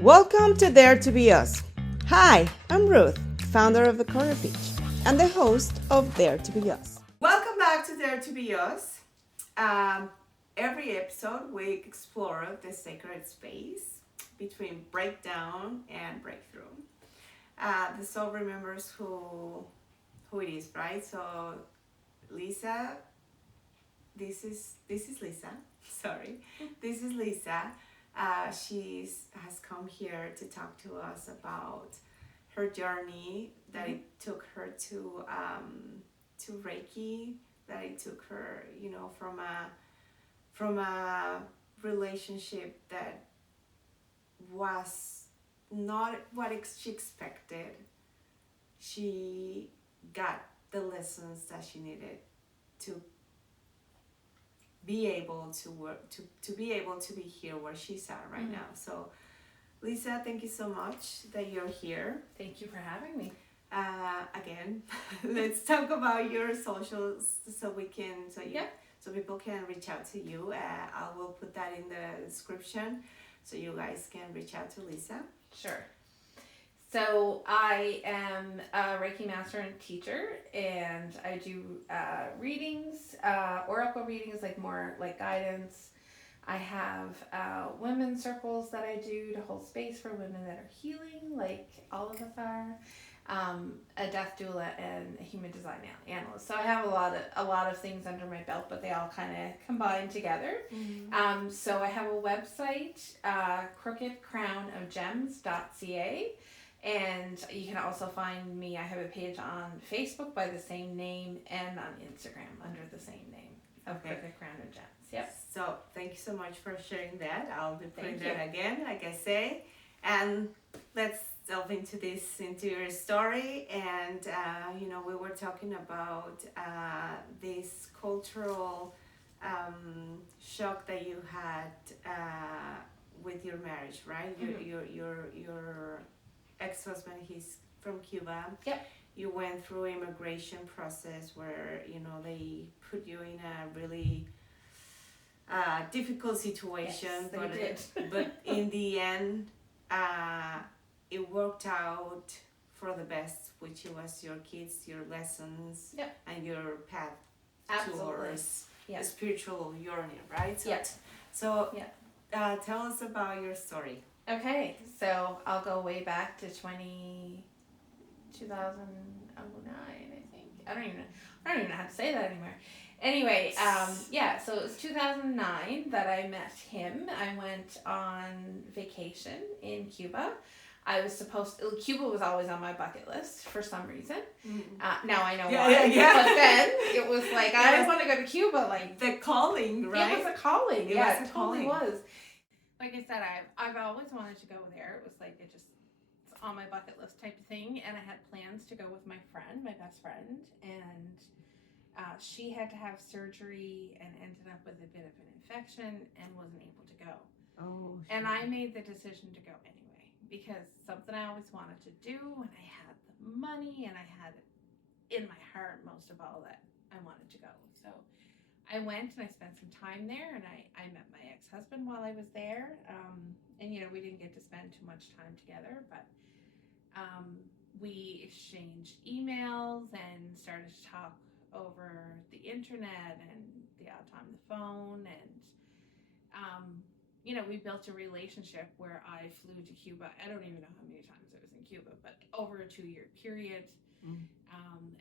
Welcome to Dare to Be Us. Hi, I'm Ruth, founder of The Corner Peach and the host of Dare to Be Us. Welcome back to Dare to Be Us. Every episode we explore the sacred space between breakdown and breakthrough. The soul remembers who it is, right? So Lisa, this is Lisa. Sorry, this is Lisa. She has come here to talk to us about her journey that it took her to Reiki, that it took her, from a relationship that was not what she expected. She got the lessons that she needed to be able to work, to be able to be here where she's at right now. So Lisa, thank you so much that you're here. Thank you for having me. Again, let's talk about your socials so people can reach out to you. I will put that in the description so you guys can reach out to Lisa. Sure. So I am a Reiki master and teacher, and I do readings, oracle readings, like more like guidance. I have women's circles that I do to hold space for women that are healing, like all of us are. A death doula and a human design analyst. So I have a lot of things under my belt, but they all kind of combine together. Mm-hmm. So I have a website, crookedcrownofgems.ca, and you can also find me. I have a page on Facebook by the same name and on Instagram under the same name of Crooked Crown of Gems. Yep. So thank you so much for sharing that. I'll be putting that again, like I say, and let's delve into your story. And we were talking about this cultural shock that you had with your marriage, right? Mm-hmm. Your ex-husband, he's from Cuba. Yep. You went through immigration process where they put you in a really difficult situation. Yes, they did. But in the end, it worked out for the best, which was your kids, your lessons, and your path towards the spiritual yearning, right? So tell us about your story. Okay, so I'll go way back to 2009, I think. I don't even know how to say that anymore. Anyway, so it was 2009 that I met him. I went on vacation in Cuba. Cuba was always on my bucket list for some reason. Mm-hmm. Now I know why. Yeah. But then it was like, I want to go to Cuba. Like the calling, right? It was a calling. It totally was. Like I said, I've always wanted to go there. It was like it's on my bucket list type of thing. And I had plans to go with my best friend. And she had to have surgery and ended up with a bit of an infection and wasn't able to go. Oh. And I made the decision to go anyway because something I always wanted to do, and I had the money and I had it in my heart most of all that I wanted to go. So I went and I spent some time there, and I met my ex-husband while I was there. And we didn't get to spend too much time together, but we exchanged emails and started to talk over the internet and the odd time the phone, and we built a relationship where I flew to Cuba. I don't even know how many times I was in Cuba, but over a 2-year period.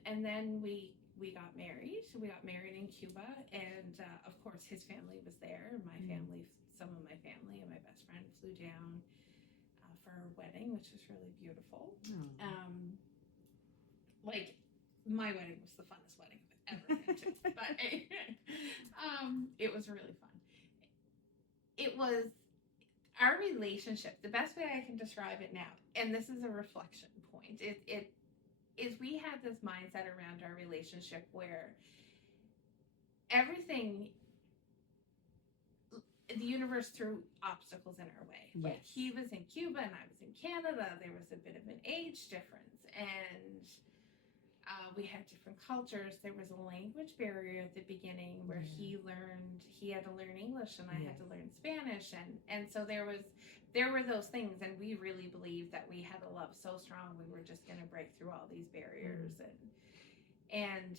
And then we got married. We got married in Cuba, and of course his family was there. My family, some of my family, and my best friend flew down for our wedding, which was really beautiful. My wedding was the funnest wedding I've ever been to, but it was really fun. It was our relationship. The best way I can describe it now, and this is a reflection point, it is we had this mindset around our relationship where everything, the universe threw obstacles in our way. Yes. Like he was in Cuba and I was in Canada. There was a bit of an age difference, and we had different cultures. There was a language barrier at the beginning where he had to learn English and I had to learn Spanish, and so there was there were those things, and we really believed that we had a love so strong we were just going to break through all these barriers. And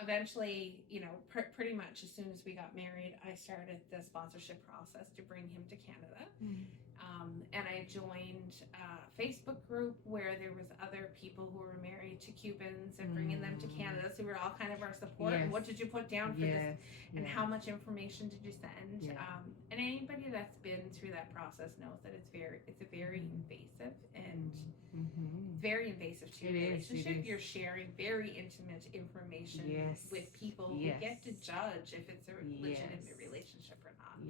eventually, you know, pretty much as soon as we got married, I started the sponsorship process to bring him to Canada. And I joined a Facebook group where there was other people who were married to Cubans and bringing them to Canada. So we were all kind of our support. Yes. And what did you put down for this? And Yes. how much information did you send? Yeah. And anybody that's been through that process knows that it's a very invasive and very invasive to your relationship. You're sharing very intimate information with people who get to judge if it's a legitimate relationship or not.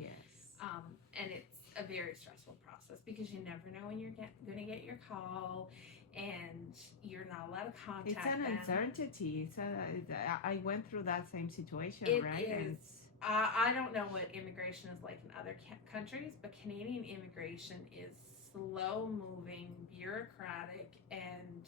And it's a very stressful process because you never know when you're going to get your call, and you're not allowed to contact It's an them. uncertainty. I went through that same situation, It right? is. I don't know what immigration is like in other countries, but Canadian immigration is slow moving, bureaucratic, and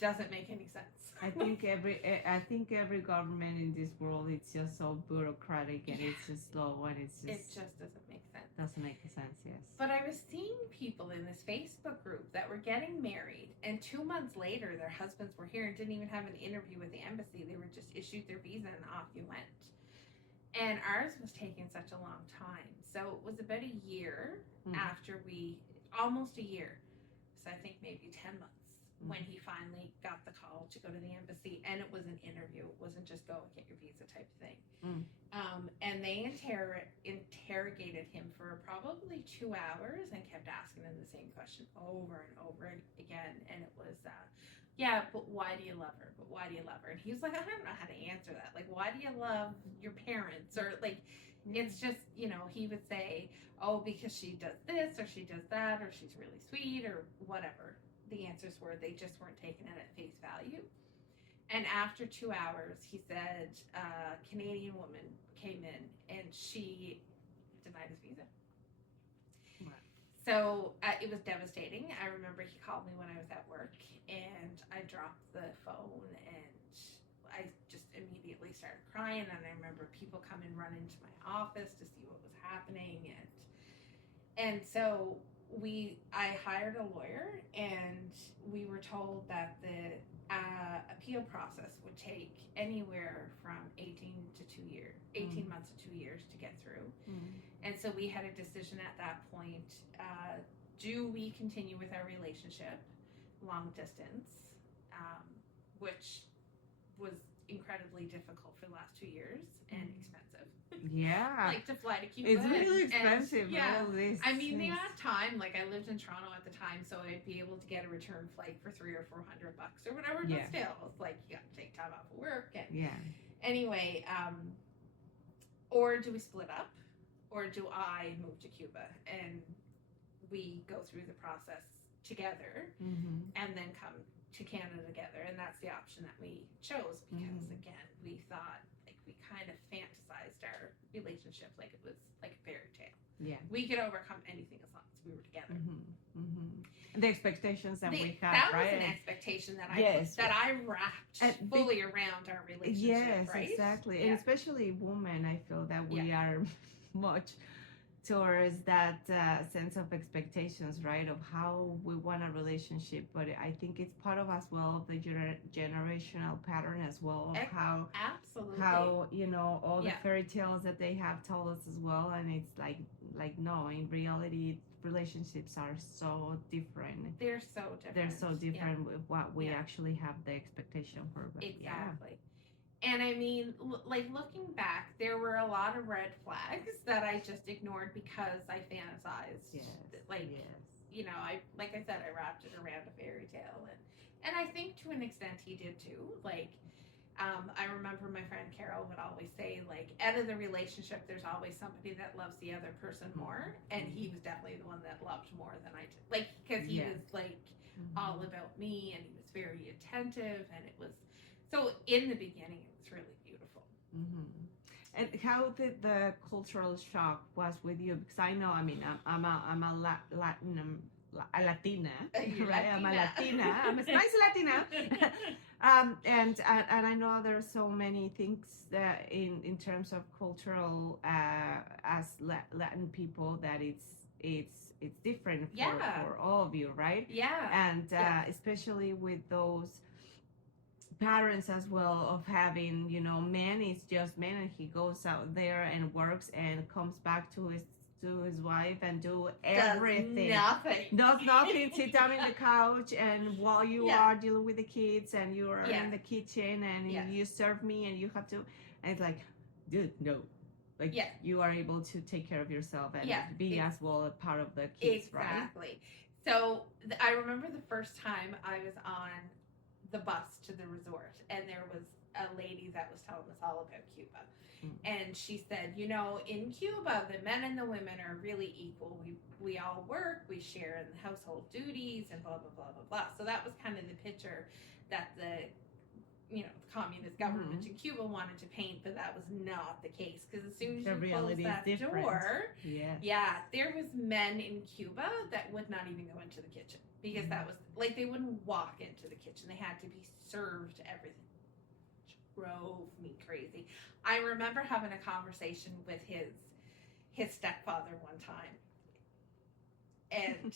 doesn't make any sense. I think every government in this world, it's just so bureaucratic, and it's just slow, and it just doesn't make sense. Doesn't make sense. Yes. But I was seeing people in this Facebook group that were getting married, and 2 months later, their husbands were here and didn't even have an interview with the embassy. They were just issued their visa, and off you went. And ours was taking such a long time. So it was about a year after almost a year. So I think maybe 10 months. When he finally got the call to go to the embassy, and it was an interview. It wasn't just go and get your visa type thing. And they interrogated him for probably 2 hours and kept asking him the same question over and over again. And it was, but why do you love her? But why do you love her? And he was like, I don't know how to answer that. Like, why do you love your parents? Or like, it's just, you know, he would say, oh, because she does this or she does that, or she's really sweet or whatever. The answers were they just weren't taking it at face value. And after 2 hours, he said a Canadian woman came in and she denied his visa. Wow. So it was devastating. I remember he called me when I was at work, and I dropped the phone and I just immediately started crying. And I remember people coming running to my office to see what was happening. And so I hired a lawyer, and we were told that the appeal process would take anywhere from 18 months to 2 years to get through. And so we had a decision at that point. Do we continue with our relationship long distance, which was incredibly difficult for the last 2 years and expensive. Yeah. Like to fly to Cuba. It's really expensive. Yeah. All this. I mean, the odd time, like I lived in Toronto at the time, so I'd be able to get a return flight for $300 or $400 or whatever. Yeah. But still, it's like you got to take time off of work. And Yeah. anyway, or do we split up, or do I move to Cuba and we go through the process together and then come to Canada together? And that's the option that we chose because again, we thought like we kind of fantasized our relationship like it was like a fairy tale. Yeah. We could overcome anything as long as we were together. The expectations that we had, that right? was an expectation that I wrapped And fully around our relationship. Yes, right? exactly. Yeah. And especially women, I feel that we are much towards that sense of expectations, right, of how we want a relationship. But I think it's part of as well the generational pattern as well of how you know all the fairy tales that they have told us as well. And it's like no, in reality relationships are so different. They're so different with what we actually have the expectation for. But exactly. And I mean, like looking back, there were a lot of red flags that I just ignored because I fantasized. You know, I wrapped it around a fairy tale, and I think to an extent he did too. Like, I remember my friend Carol would always say, like, out of the relationship, there's always somebody that loves the other person more, and he was definitely the one that loved more than I did. Like, because he was like all about me, and he was very attentive, and it was. So in the beginning, it was really beautiful. And how did the cultural shock was with you? Because I know, I mean, I'm a Latin a Latina, You're right? I'm a Latina. Latina. I'm a spicy Latina. And I know there's so many things that in terms of cultural as Latin people that it's different for all of you, right? Yeah. And especially with those parents as well of having, you know, man is just man and he goes out there and works and comes back to his wife and do everything. Does nothing. Sit down in the couch, and while you are dealing with the kids and you are in the kitchen and you serve me and you have to, and it's like, dude, no. Like you are able to take care of yourself and be as well a part of the kids, right? Exactly. So I remember the first time I was on the bus to the resort, and there was a lady that was telling us all about Cuba. And she said, you know, in Cuba, the men and the women are really equal. We all work, we share in the household duties, and blah, blah, blah, blah, blah. So that was kind of the picture that the communist government in Cuba wanted to paint, but that was not the case. Because as soon as you close that door, there was men in Cuba that would not even go into the kitchen. Because that was, like, they wouldn't walk into the kitchen. They had to be served everything. Drove me crazy. I remember having a conversation with his stepfather one time. And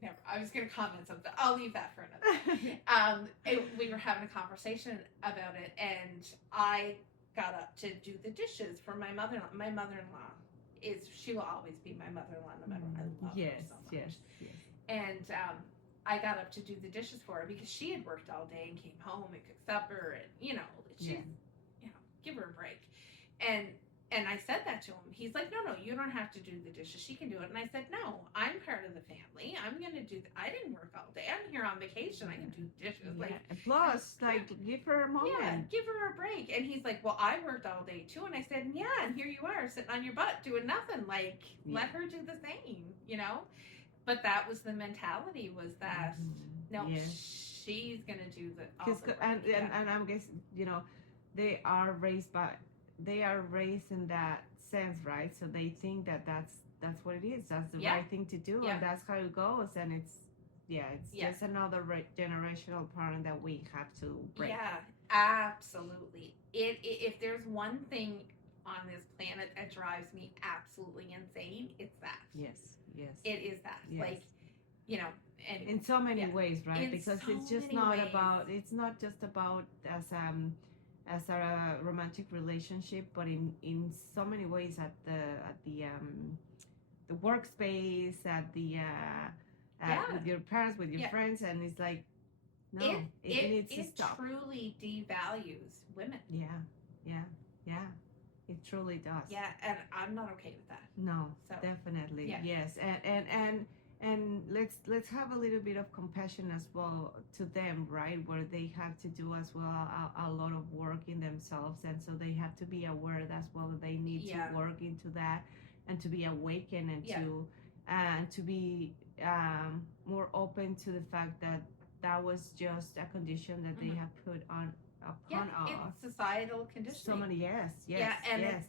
never, I was going to comment something. I'll leave that for another. We were having a conversation about it, and I got up to do the dishes for my mother-in-law. My mother-in-law she will always be my mother-in-law no matter what. I love her so much. Yes. And I got up to do the dishes for her because she had worked all day and came home and cooked supper, and give her a break. And I said that to him. He's like, no, you don't have to do the dishes. She can do it. And I said, no, I'm part of the family. I'm going to do I didn't work all day. I'm here on vacation. I can do dishes. Yeah. Like, plus, give her a moment. Yeah, give her a break. And he's like, well, I worked all day too. And I said, yeah, and here you are sitting on your butt doing nothing. Like, let her do the same, you know? But that was the mentality, was that, she's going to do all the work. And I'm guessing, you know, they are raised in that sense, right? So they think that that's what it is. That's the right thing to do, and that's how it goes. And it's just another generational pattern that we have to break. Yeah, absolutely. If there's one thing on this planet that drives me absolutely insane, it's that. Yes. It is that. Yes. Like, you know, and in so many ways, right? In because so it's just not about. It's not just about as a romantic relationship, but in so many ways at the workspace, at the with your parents, with your friends, and it's like, no, it needs to stop. It truly devalues women. Yeah. It truly does. Yeah, and I'm not okay with that. No, definitely. Yes, and let's have a little bit of compassion as well to them, right? Where they have to do as well a lot of work in themselves, and so they have to be aware as well that they need to work into that, and to be awakened, and to be more open to the fact that that was just a condition that they have put on upon us. It's societal conditioning. So many, yes.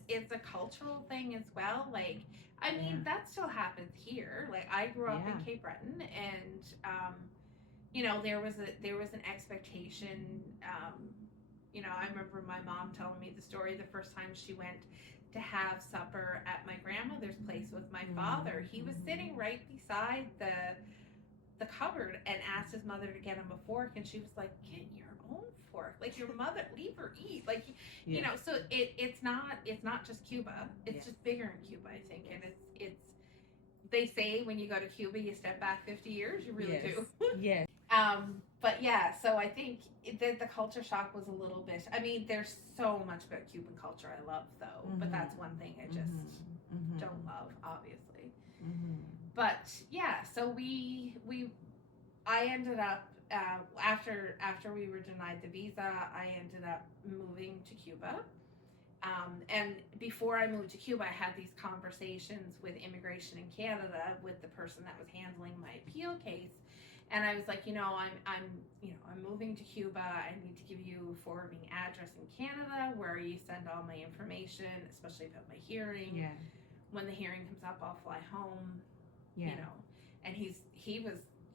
It's a cultural thing as well. Like, I mean, that still happens here. Like, I grew up in Cape Breton, and you know, there was an expectation. You know, I remember my mom telling me the story the first time she went to have supper at my grandmother's place with my father. He was sitting right beside the cupboard and asked his mother to get him a fork, and she was like, "Get your own fork. Like, your mother, leave her eat." Like, you know, so it's not just Cuba. It's just bigger in Cuba, I think. And it's they say when you go to Cuba, you step back 50 years. You really do. Yes. But yeah, so I think the culture shock was a little bit. I mean, there's so much about Cuban culture I love, though. But that's one thing I just don't love, obviously. But yeah, so I ended up after we were denied the visa, I ended up moving to Cuba. And before I moved to Cuba, I had these conversations with immigration in Canada with the person that was handling my appeal case. And I was like, you know, I'm moving to Cuba. I need to give you a forwarding address in Canada where you send all my information, especially about my hearing. Yeah. When the hearing comes up, I'll fly home. Yeah. You know. And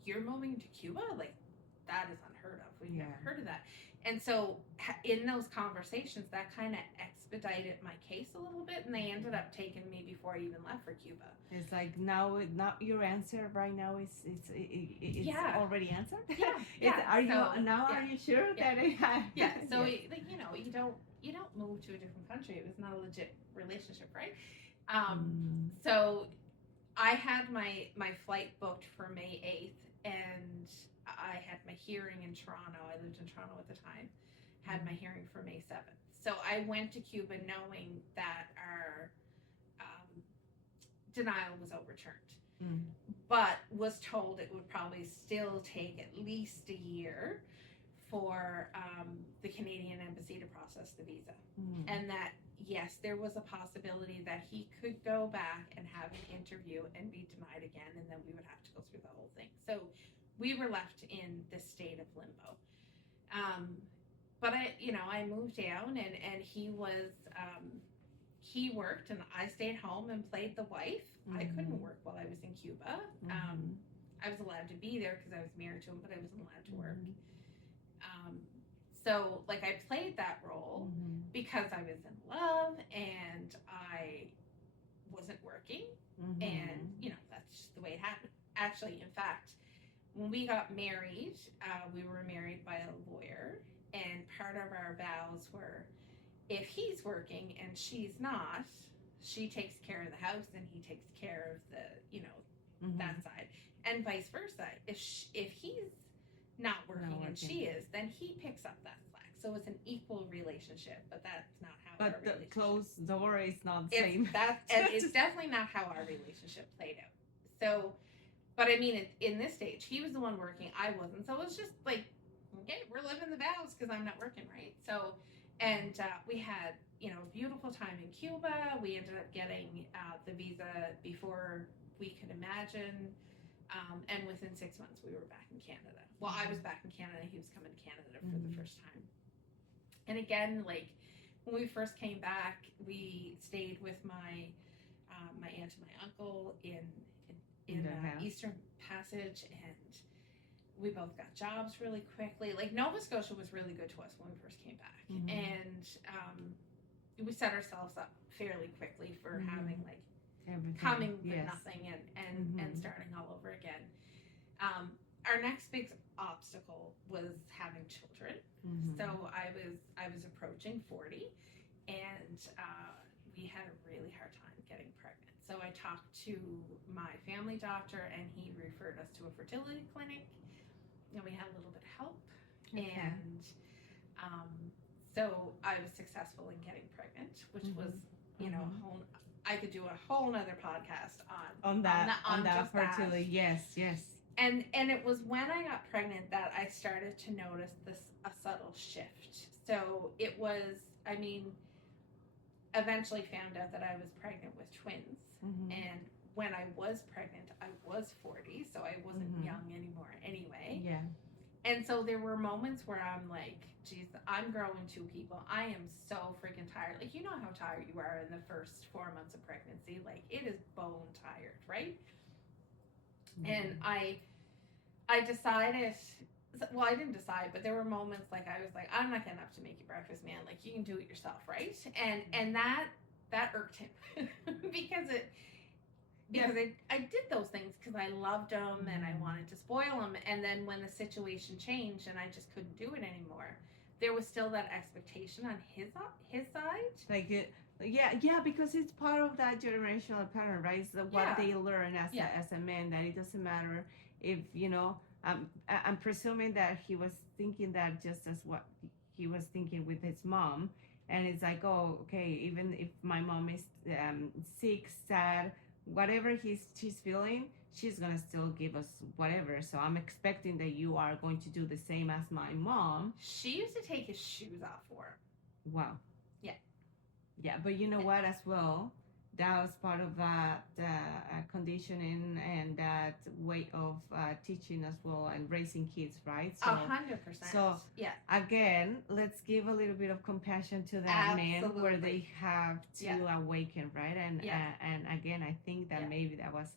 you're moving to Cuba? Like, that is unheard of. We've never heard of that. And so in those conversations, that kind of expedited my case a little bit, and they ended up taking me before I even left for Cuba. It's like now your answer right now is already answered. Are you sure that it had? So you don't move to a different country. It was not a legit relationship, right? So I had my flight booked for May 8th, and I had my hearing in Toronto. I lived in Toronto at the time. Had my hearing for May 7th. So I went to Cuba knowing that our denial was overturned, but was told it would probably still take at least a year for the Canadian embassy to process the visa. And that, yes, there was a possibility that he could go back and have an interview and be denied again, and then we would have to go through the whole thing. So we were left in this state of limbo. But I moved down, and he was, he worked, and I stayed home and played the wife. I couldn't work while I was in Cuba. I was allowed to be there because I was married to him, but I wasn't allowed to work. So like I played that role because I was in love and I wasn't working, and that's just the way it happened. Actually, in fact, when we got married, we were married by a lawyer, and part of our vows were, if he's working and she's not, she takes care of the house and he takes care of the that side, and vice versa. If he's not working and she is, then he picks up that slack. So it's an equal relationship, but that's not how our relationship. But the closed door is not the same. And it's definitely not how our relationship played out. So, but I mean, in this stage, he was the one working, I wasn't. So it was just like, okay, we're living the vows because I'm not working, right? So, and we had, a beautiful time in Cuba. We ended up getting the visa before we could imagine. And within 6 months, we were back in Canada. Well, I was back in Canada. He was coming to Canada for the first time. And again, like when we first came back, we stayed with my aunt and my uncle in Eastern Passage, and we both got jobs really quickly. Like Nova Scotia was really good to us when we first came back, and we set ourselves up fairly quickly for having like everything. Coming with nothing and starting all over again. Our next big obstacle was having children. So I was approaching 40, and we had a really hard time getting pregnant. So I talked to my family doctor, and he referred us to a fertility clinic, and we had a little bit of help. And so I was successful in getting pregnant, which was I could do a whole nother podcast on that fertility. Yes. And it was when I got pregnant that I started to notice a subtle shift. So it was, eventually found out that I was pregnant with twins. And when I was pregnant, I was 40, so I wasn't young anymore anyway. Yeah. And so there were moments where I'm like, geez, I'm growing 2 people. I am so freaking tired. Like, you know how tired you are in the first 4 months of pregnancy. Like, it is bone tired, right? And I decided, well, I didn't decide, but there were moments like I was like, I'm not getting up to make you breakfast, man. Like, you can do it yourself, right? And that irked him because I did those things because I loved him and I wanted to spoil him. And then when the situation changed and I just couldn't do it anymore, there was still that expectation on his side. Like it. Yeah, because it's part of that generational pattern, right? So what they learn as a man, that it doesn't matter if, I'm presuming that he was thinking that just as what he was thinking with his mom. And it's like, oh, okay, even if my mom is sick, sad, whatever she's feeling, she's going to still give us whatever. So I'm expecting that you are going to do the same as my mom. She used to take his shoes off for him. Wow. Yeah, but you know what as well? That was part of that conditioning and that way of teaching as well and raising kids, right? So, 100%. So, again, let's give a little bit of compassion to that man where they have to awaken, right? And again, I think that maybe that was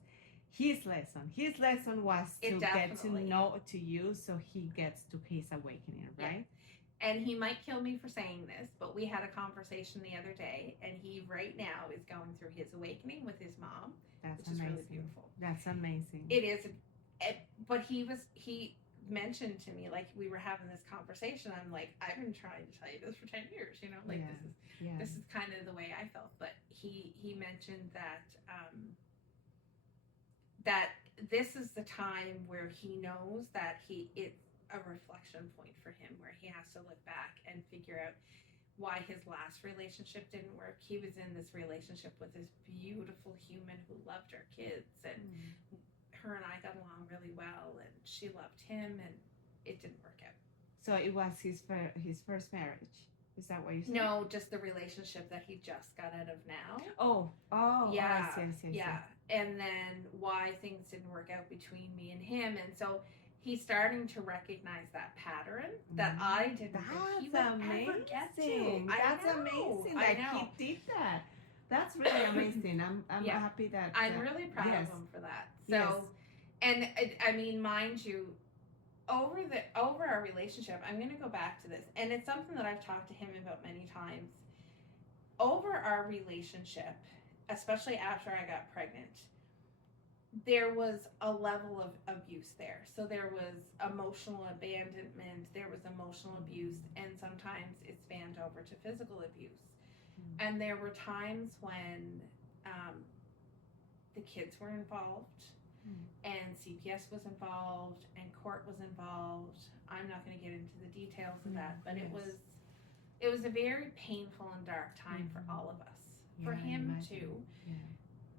his lesson. His lesson was It to get to definitely- know to you, so he gets to his awakening, right? And he might kill me for saying this, but we had a conversation the other day, and he right now is going through his awakening with his mom, That's which amazing. is really beautiful. That's amazing. It is, but he mentioned to me, like, we were having this conversation. I'm like, I've been trying to tell you this for 10 years, you know, like this is kind of the way I felt. But he mentioned that that this is the time where he knows that it's a reflection point for him, where he has to look back and figure out why his last relationship didn't work. He was in this relationship with this beautiful human who loved her kids, and her and I got along really well, and she loved him, and it didn't work out. So it was his first marriage. Is that what you said? No, just the relationship that he just got out of now. Oh, Yeah, I see. yeah. And then why things didn't work out between me and him, and so he's starting to recognize that pattern that I didn't think he would ever get to. That's amazing I that know. he did that. That's really amazing. I'm happy that I'm really proud of him for that. So, and I mean, mind you, over our relationship, I'm going to go back to this, and it's something that I've talked to him about many times. Over our relationship, especially after I got pregnant, there was a level of abuse there. So there was emotional abandonment, there was emotional abuse, and sometimes it spanned over to physical abuse. And there were times when the kids were involved, and CPS was involved, and court was involved. I'm not going to get into the details of that, but it was a very painful and dark time for all of us, for him too,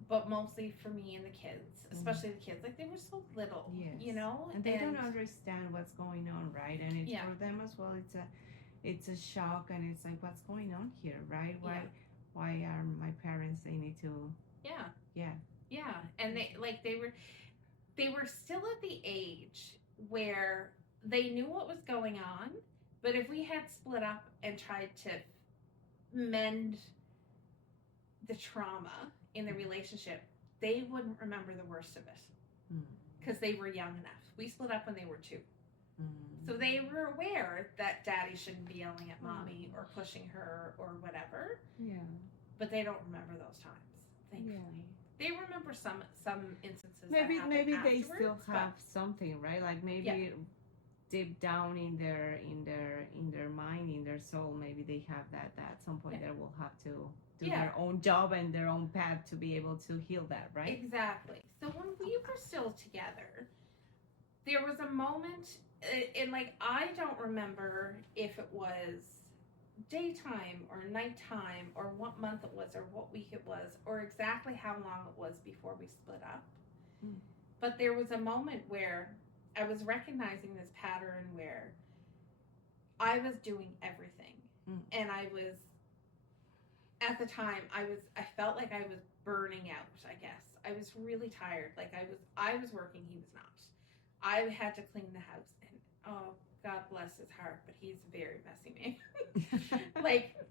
but mostly for me and the kids, especially the kids. Like, they were so little, you know, and they don't understand what's going on, right? And it's for them as well. It's a shock, and it's like, what's going on here, right? Why are my parents? They need to. Yeah, and they were still at the age where they knew what was going on, but if we had split up and tried to mend the trauma in the relationship, they wouldn't remember the worst of it because they were young enough. We split up when they were 2. So they were aware that daddy shouldn't be yelling at mommy or pushing her or whatever. But they don't remember those times, thankfully. They remember some instances. Maybe they still afterwards, have something, right? Like maybe deep down in their mind, in their soul, maybe they have that at some point they will have to do their own job and their own path to be able to heal that, right? Exactly. So when we were still together, there was a moment, and like, I don't remember if it was daytime or nighttime or what month it was or what week it was or exactly how long it was before we split up. But there was a moment where I was recognizing this pattern where I was doing everything, and I was, at the time, I felt like I was burning out, I guess. I was really tired. Like, I was working, he was not. I had to clean the house, and God bless his heart, but he's a very messy man.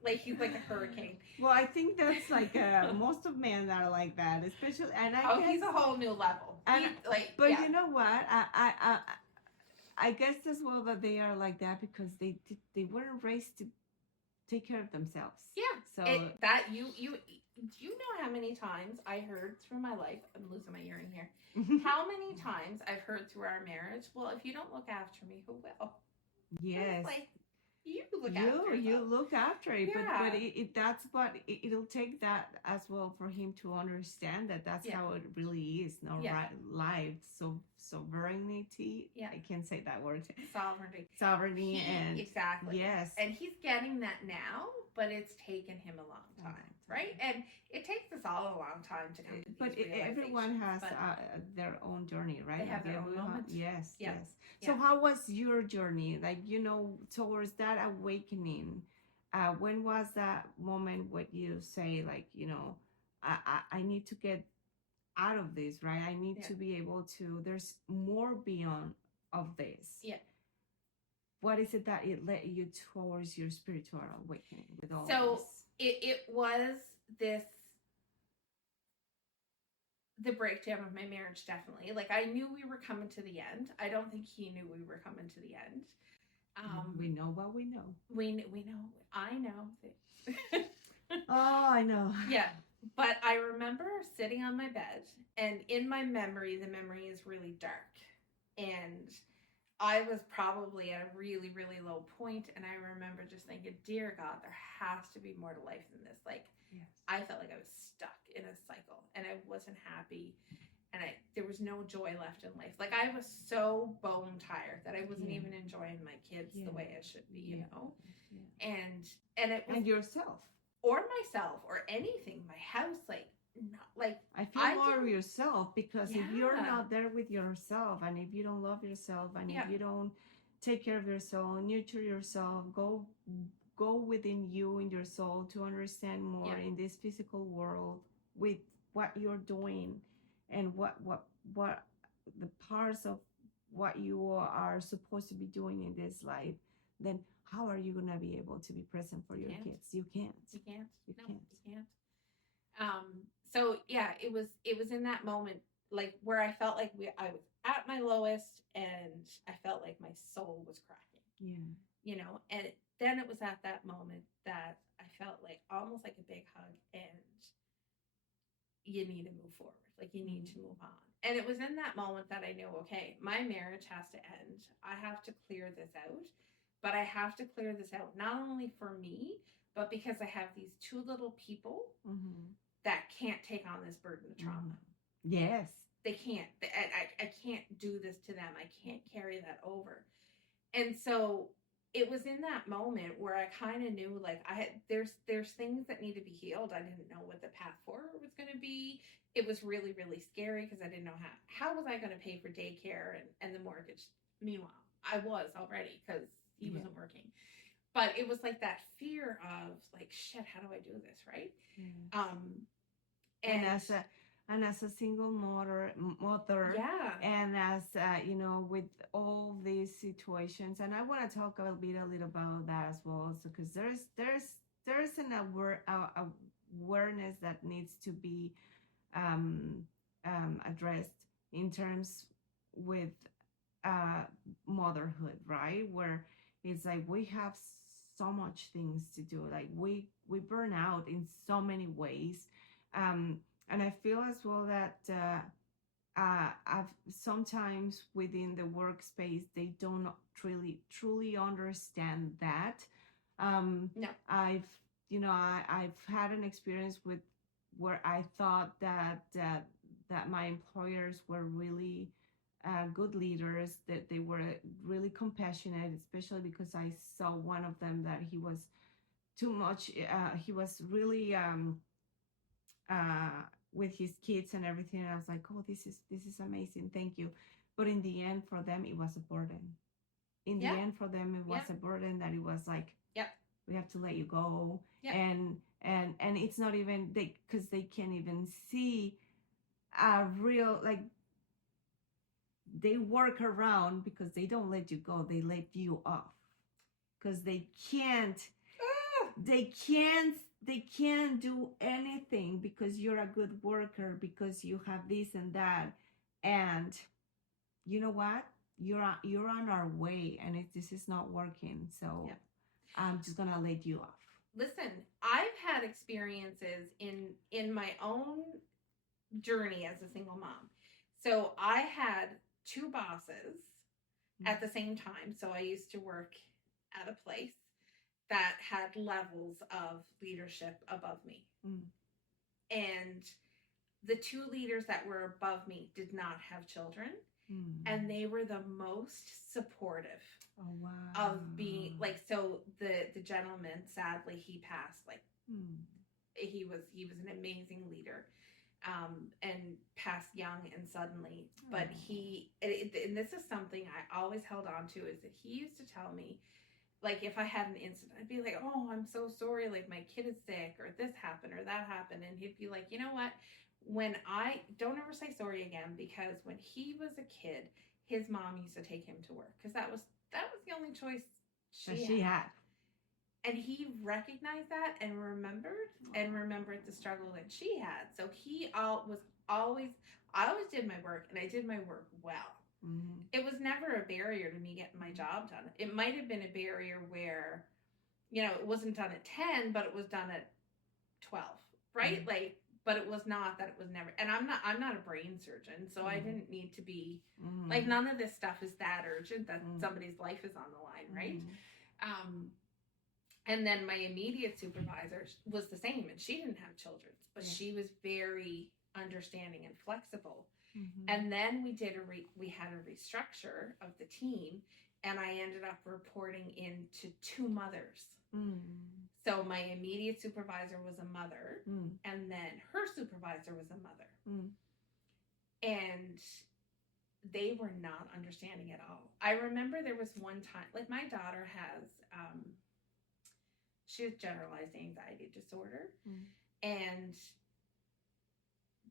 like he's like a hurricane. Well, I think that's like most of men are like that, especially. And I guess, he's a whole new level. You know what? I guess as well that they are like that because they weren't raised to take care of themselves. Yeah. So you know how many times I heard through my life, I'm losing my hearing here, how many times I've heard through our marriage, well, if you don't look after me, who will? Yes. Like, you look after it. You look after it, but that's what it'll take that as well for him to understand that that's how it really is. No, life. So sovereignty. Yeah, I can't say that word. Sovereignty and exactly. Yes, and he's getting that now, but it's taken him a long time, right? And it takes us all a long time to come to these realizations. Everyone has their own journey, right? They have their own moment. Yes. So how was your journey? Like, towards that awakening, when was that moment when you say, like, I need to get out of this, right? I need to be able to, there's more beyond of this. Yeah. What is it that it led you towards your spiritual awakening with all so this? It was the breakdown of my marriage, definitely. Like, I knew we were coming to the end. I don't think he knew we were coming to the end. We know what we know. We know. I know. Oh, I know. Yeah. But I remember sitting on my bed, and in my memory, the memory is really dark. And I was probably at a really, really low point, and I remember just thinking, dear God, there has to be more to life than this. Like, Yes. I felt like I was stuck in a cycle, and I wasn't happy, and there was no joy left in life. Like, I was so bone tired that I wasn't even enjoying my kids the way it should be, you know? Yeah. And it was... And yourself. Or myself, or anything, my house, like, not, like... I feel more yourself, because if you're not there with yourself, and if you don't love yourself, and if you don't take care of yourself, nurture yourself, go within you, in your soul, to understand more in this physical world with what you're doing, and what the parts of what you are supposed to be doing in this life, then how are you gonna be able to be present for your kids? You can't. You can't. You can't. So yeah, it was in that moment, like, where I felt like I was at my lowest, and I felt like my soul was cracking. Yeah. You know, and then it was at that moment that I felt like almost like a big hug, and you need to move forward. Like, you need to move on. And it was in that moment that I knew, okay, my marriage has to end. I have to clear this out. But I have to clear this out not only for me, but because I have these two little people that can't take on this burden of trauma. Yes. They can't. I can't do this to them. I can't carry that over. And so it was in that moment where I kind of knew, like, there's things that need to be healed. I didn't know what the path forward was going to be. It was really, really scary, because I didn't know how was I going to pay for daycare and the mortgage. Meanwhile, I was already, because he wasn't working. But it was like that fear of, like, shit, how do I do this, right? Yes. And as a single mother, and as with all these situations, and I want to talk a little about that as well, so because there's an awareness that needs to be addressed in terms with motherhood, right? Where it's like we have so much things to do, like we burn out in so many ways, and I feel as well that I've sometimes within the workspace they don't truly understand that. No. I've had an experience with where I thought that my employers were really good leaders, that they were really compassionate, especially because I saw one of them that he was too much. He was really with his kids and everything. And I was like, oh, this is amazing. Thank you. But in the end, for them, it was a burden. In the end, for them, it was a burden that it was like, we have to let you go. And it's not even because they can't even see a real, like, they work around because they don't let you go. They let you off because they can't do anything because you're a good worker, because you have this and that. And you know what? You're on our way, and this is not working. So I'm just going to let you off. Listen, I've had experiences in my own journey as a single mom. So I had two bosses at the same time. So I used to work at a place that had levels of leadership above me. And the two leaders that were above me did not have children. And they were the most supportive of being, like, so the gentleman, sadly, he passed, like, he was an amazing leader. And passed young and suddenly, but and this is something I always held on to, is that he used to tell me, like, if I had an incident, I'd be like, oh, I'm so sorry, like, my kid is sick, or this happened, or that happened, and he'd be like, you know what, when I don't ever say sorry again, because when he was a kid, his mom used to take him to work, because that was the only choice she had. And he recognized that and remembered the struggle that she had. So he was I always did my work, and I did my work well. Mm-hmm. It was never a barrier to me getting my job done. It might have been a barrier where, you know, it wasn't done at 10, but it was done at 12, right? Mm-hmm. Like, but it was not that it was never, and I'm not a brain surgeon, so I didn't need to be, like, none of this stuff is that urgent that somebody's life is on the line, right? And then my immediate supervisor was the same, and she didn't have children, but she was very understanding and flexible. And then we had a restructure of the team, and I ended up reporting into 2 mothers. So my immediate supervisor was a mother, and then her supervisor was a mother. And they were not understanding at all. I remember there was one time, like, my daughter has, she has generalized anxiety disorder, and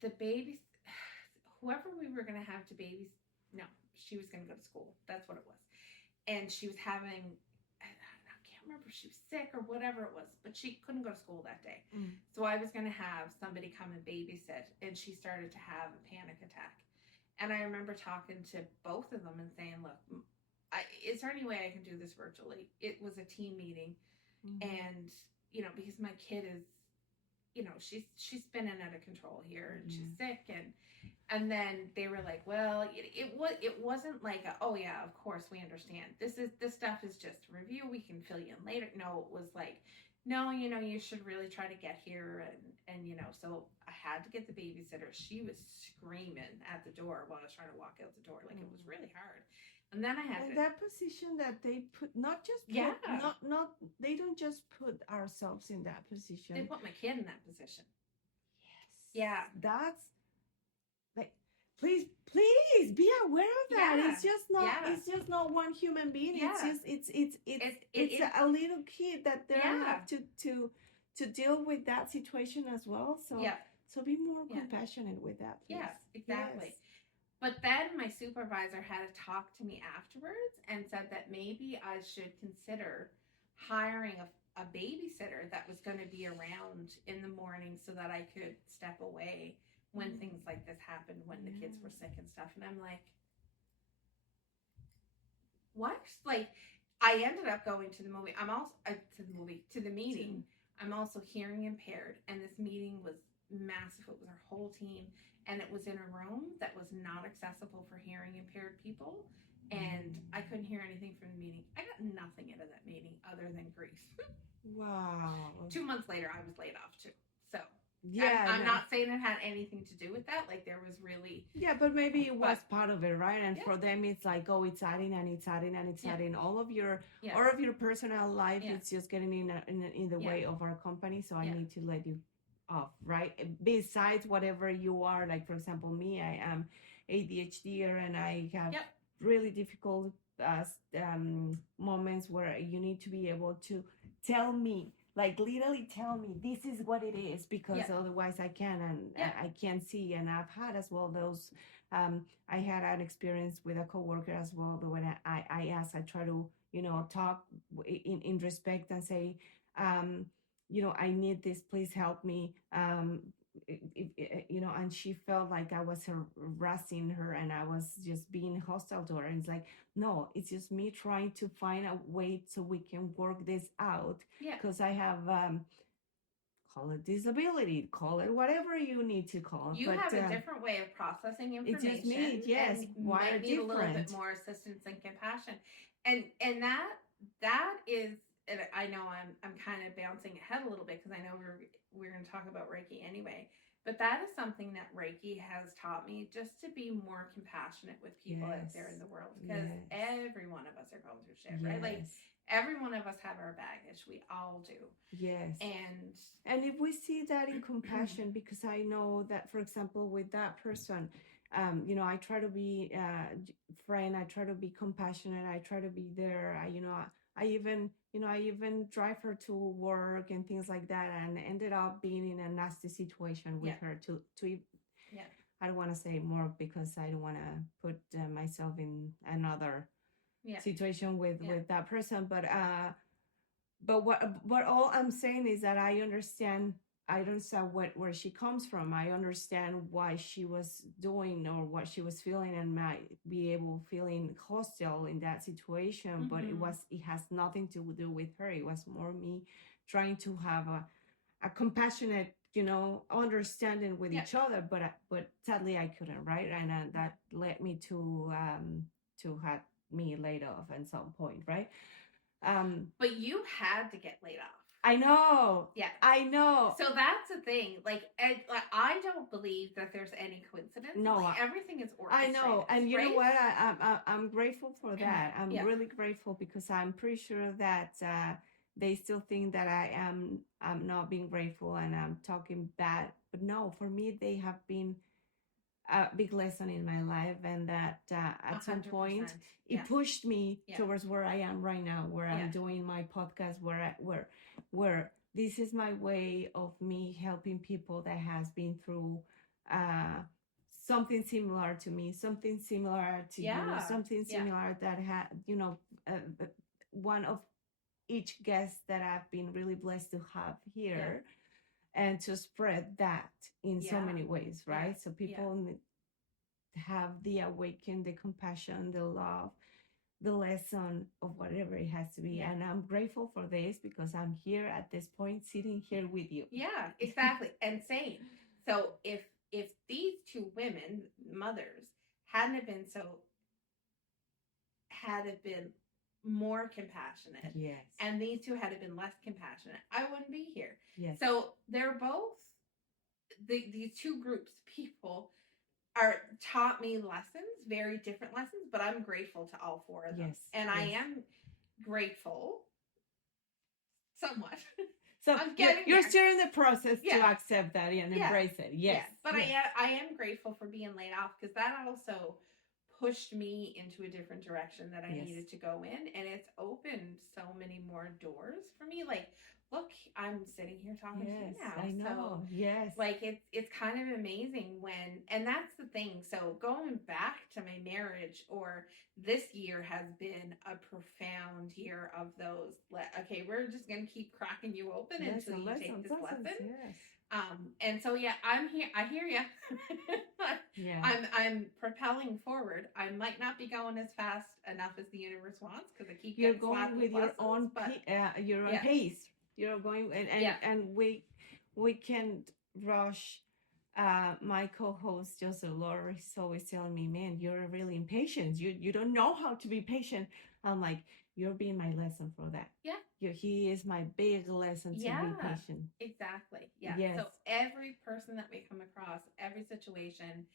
the babies, whoever we were going to have to babies, no, she was going to go to school. That's what it was. And she was having, I can't remember if she was sick or whatever it was, but she couldn't go to school that day. So I was going to have somebody come and babysit, and she started to have a panic attack. And I remember talking to both of them and saying, look, is there any way I can do this virtually? It was a team meeting. And, you know, because my kid is, you know, she's spinning out of control here, and she's sick, and then they were like, well, it wasn't like oh yeah, of course we understand, this stuff is just review, we can fill you in later. No, it was like, no, you know, you should really try to get here, and you know, so I had to get the babysitter. She was screaming at the door while I was trying to walk out the door, like it was really hard. And then I had that position that they put, not just put, not they don't just put ourselves in that position. They put my kid in that position. Yes. Yeah. That's like, please be aware of that. Yeah. It's just not it's just not one human being. Yeah. It's a little kid that they have to deal with that situation as well. So so be more compassionate with that, please. Yes, exactly. Yes. But then my supervisor had to talk to me afterwards and said that maybe I should consider hiring a babysitter that was going to be around in the morning so that I could step away when things like this happened, when the kids were sick and stuff. And I'm like, what? Like, I ended up going to the movie. I'm also to the meeting. I'm also hearing impaired, and this meeting was massive. It was our whole team, and it was in a room that was not accessible for hearing impaired people, and I couldn't hear anything from the meeting. I got nothing out of that meeting other than grief. Wow. 2 months later, I was laid off too. So I'm not saying it had anything to do with that. Like, there was really but maybe it was part of it, right? And for them, it's like, oh, it's adding and it's adding and it's adding. All of your personal life. It's just getting in the way of our company. So I need to let you off, right? Besides whatever you are, like, for example, me, I am ADHD, and I have really difficult moments where you need to be able to tell me, like, literally tell me this is what it is, because otherwise I can't see. And I've had as well those I had an experience with a coworker as well, but when I asked, I try to, you know, talk in respect and say, you know, I need this, please help me. You know, and she felt like I was harassing her and I was just being hostile to her. And it's like, no, it's just me trying to find a way so we can work this out. Because I have, call it disability, call it whatever you need to call it. You have a different way of processing information. It's just me, yes. And might need a little bit more assistance and compassion. And that is, and I know I'm kind of bouncing ahead a little bit because I know we're going to talk about Reiki anyway, but that is something that Reiki has taught me, just to be more compassionate with people out there in the world, because every one of us are going through shit, right? Like, every one of us have our baggage. We all do. Yes. And if we see that in compassion, because I know that, for example, with that person, you know, I try to be friend. I try to be compassionate. I try to be there. I even drive her to work and things like that, and ended up being in a nasty situation with her to I don't want to say more because I don't want to put myself in another situation with that person. But what all I'm saying is that I understand I understand where she comes from. I understand why she was doing or what she was feeling, and might be able feeling hostile in that situation. But it has nothing to do with her. It was more me trying to have a compassionate, understanding with each other. But sadly I couldn't, right? And that led me to have me laid off at some point, right? But you had to get laid off. I know. Yeah. I know. So that's the thing. Like, I don't believe that there's any coincidence. No, like, everything is orchestrated. I know, and you right? know what? I'm grateful for that. I'm Yeah. really grateful, because I'm pretty sure that they still think that I'm not being grateful and I'm talking bad. But no, for me, they have been a big lesson in my life, and that at some point 100%. it pushed me Yeah. towards where I am right now, where I'm doing my podcast, where this is my way of me helping people that has been through something similar to me, something similar to you, something similar that had, one of each guest that I've been really blessed to have here. And to spread that in so many ways, right? So people have the awaken, the compassion, the love, the lesson of whatever it has to be. And I'm grateful for this, because I'm here at this point, sitting here with you. Yeah, exactly. And same. So if these two women, mothers, hadn't been more compassionate, and these two had been less compassionate, I wouldn't be here. Yes. So they're both, these two groups of people are taught me lessons, very different lessons, but I'm grateful to all four of them. And I am grateful somewhat. So I'm getting you're there. still in the process to accept that and embrace it. Yes. But I am grateful for being laid off, because that also pushed me into a different direction that I needed to go in, and it's opened so many more doors for me. Like, look, I'm sitting here talking to you now. I know. So, like, it's kind of amazing and that's the thing. So going back to my marriage, or this year has been a profound year of those. Okay, we're just gonna keep cracking you open until you take this lesson. And so I'm here. I hear you. I'm propelling forward. I might not be going as fast enough as the universe wants, because I keep you're going with your own pace. You're going and we can't rush. My co-host Joseph Laura is always telling me, man, you're really impatient. You don't know how to be patient. I'm like, you're being my lesson for that. He is my big lesson to be patient. Exactly. So every person that we come across, every situation,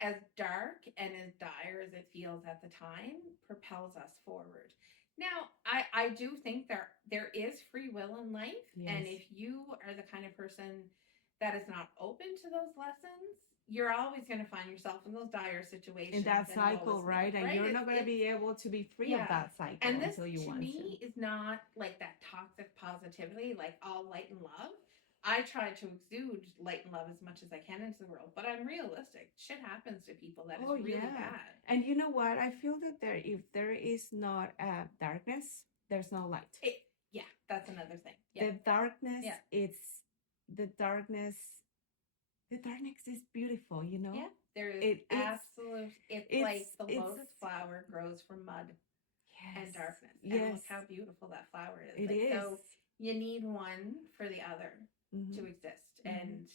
as dark and as dire as it feels at the time, propels us forward. Now, I do think there is free will in life, and if you are the kind of person that is not open to those lessons, you're always going to find yourself in those dire situations. In that cycle, right? And you're not going to be able to be free of that cycle and this, until you want to. To me, is not like that toxic positivity, like all light and love. I try to exude light and love as much as I can into the world, but I'm realistic. Shit happens to people that is really bad. And you know what? I feel that if there is not darkness, there's no light. That's another thing. The darkness, the darkness is beautiful, you know? Yeah, there is absolute. It's like the lotus flower grows from mud and darkness. And look how beautiful that flower is. It is. So you need one for the other to exist. And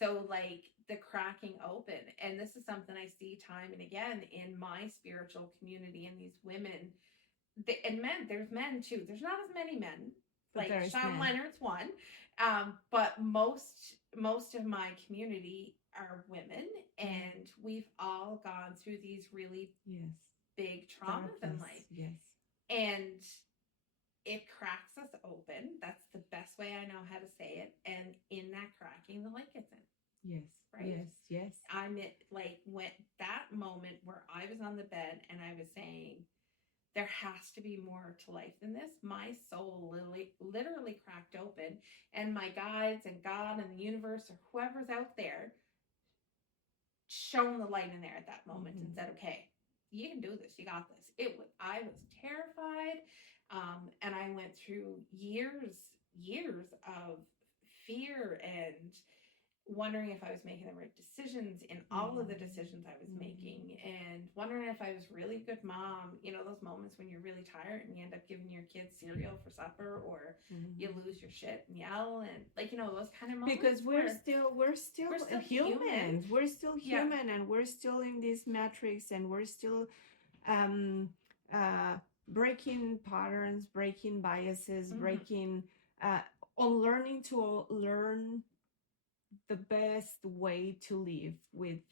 so, like, the cracking open, and this is something I see time and again in my spiritual community, and these women and men. There's men too. There's not as many men. Like Sean Leonard's one, but most of my community are women, and we've all gone through these really big traumas in life. And it cracks us open. That's the best way I know how to say it. And in that cracking, the light gets in. Right? Yes. I'm at, like, when that moment where I was on the bed and I was saying, there has to be more to life than this. My soul literally cracked open, and my guides and God and the universe or whoever's out there shone the light in there at that moment and said, okay, you can do this. You got this. I was terrified. And I went through years of fear and wondering if I was making the right decisions in all of the decisions I was making, and wondering if I was really a good mom. You know, those moments when you're really tired and you end up giving your kids cereal for supper, or you lose your shit and yell, and like, you know, those kind of moments. Because we're still human. We're still human, and we're still in this matrix, and we're still breaking patterns, breaking biases, breaking unlearning to learn the best way to live with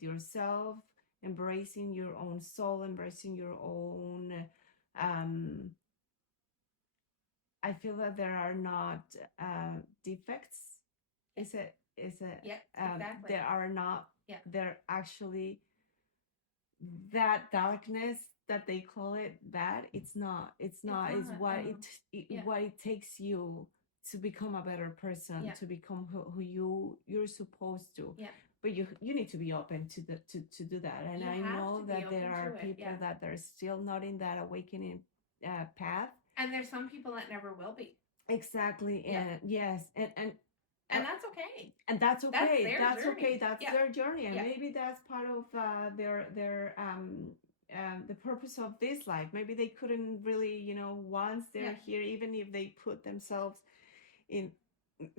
yourself, embracing your own soul, embracing your own I feel that there are not defects. Exactly. There are not. They're actually that darkness that they call it bad. It's not. It's what what it takes you to become a better person, to become who you're supposed to. But you need to be open to do that. And I know that there are people that are still not in that awakening path. And there's some people that never will be. Exactly. And yes. And that's okay. And that's okay. That's journey. Okay. That's their journey. And Yeah. maybe that's part of their the purpose of this life. Maybe they couldn't really, you know, once they're here, even if they put themselves in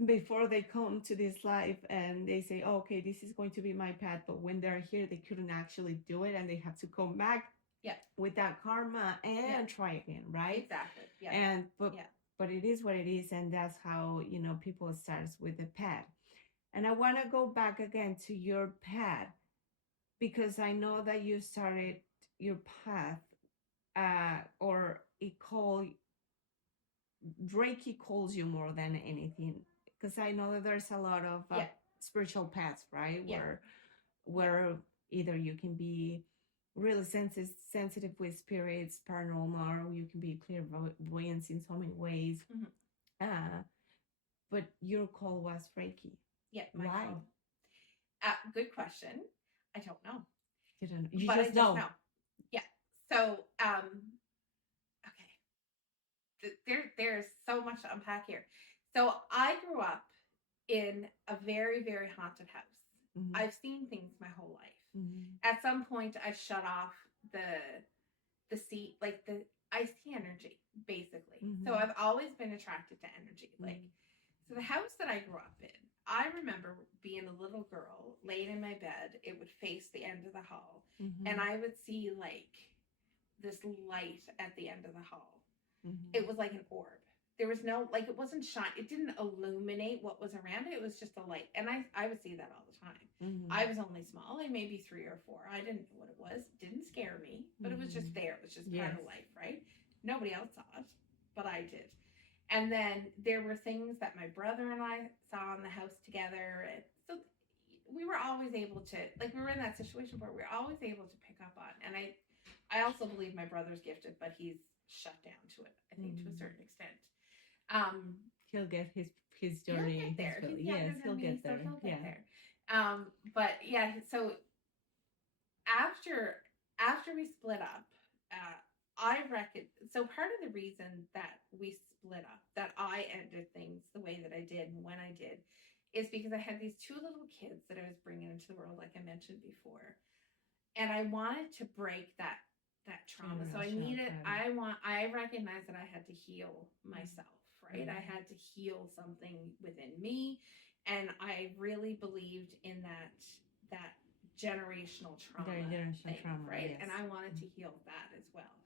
before they come to this life and they say, oh, okay, this is going to be my path. But when they're here, they couldn't actually do it, and they have to come back with that karma and try again, right? Exactly. Yeah. And but it is what it is, and that's how, you know, people starts with the path. And I want to go back again to your path, because I know that you started your path, or Reiki calls you more than anything, because I know that there's a lot of spiritual paths, right? Where either you can be really sensitive with spirits, paranormal, or you can be clairvoyant in so many ways. But your call was Reiki. Yeah. Why? Good question. I don't know. You don't know. You just know. Yeah. So, okay. There's so much to unpack here. So I grew up in a very, very haunted house. I've seen things my whole life. At some point, I shut off the seat, like I see energy, basically. So I've always been attracted to energy. Like, so the house that I grew up in, I remember being a little girl, laying in my bed. It would face the end of the hall, and I would see like this light at the end of the hall. It was like an orb. There was no, like, it wasn't shine. It didn't illuminate what was around it. It was just a light. And I would see that all the time. I was only small, like maybe 3 or 4. I didn't know what it was. It didn't scare me, but it was just there. It was just part of life, right? Nobody else saw it, but I did. And then there were things that my brother and I saw in the house together. And so we were always able to, like, we were in that situation where we were always able to pick up on. And I also believe my brother's gifted, but he's shut down to it, I think, to a certain extent. He'll get his journey. He'll get there. He'll get there. He'll get there. But yeah, so after we split up, I reckon, so part of the reason that we split up, that I ended things the way that I did and when I did, is because I had these 2 little kids that I was bringing into the world, like I mentioned before, and I wanted to break that trauma. So I recognized that I had to heal myself, right? I had to heal something within me, and I really believed in that generational trauma, right? Yes. And I wanted to heal that as well,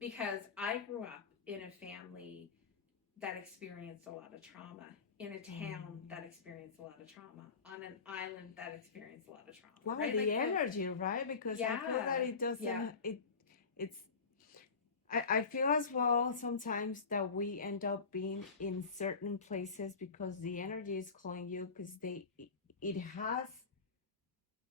because I grew up in a family that experienced a lot of trauma, in a town that experienced a lot of trauma, on an island that experienced a lot of trauma. Wow, right? the energy, right? Because I feel that it doesn't, I feel as well sometimes that we end up being in certain places because the energy is calling you, because it has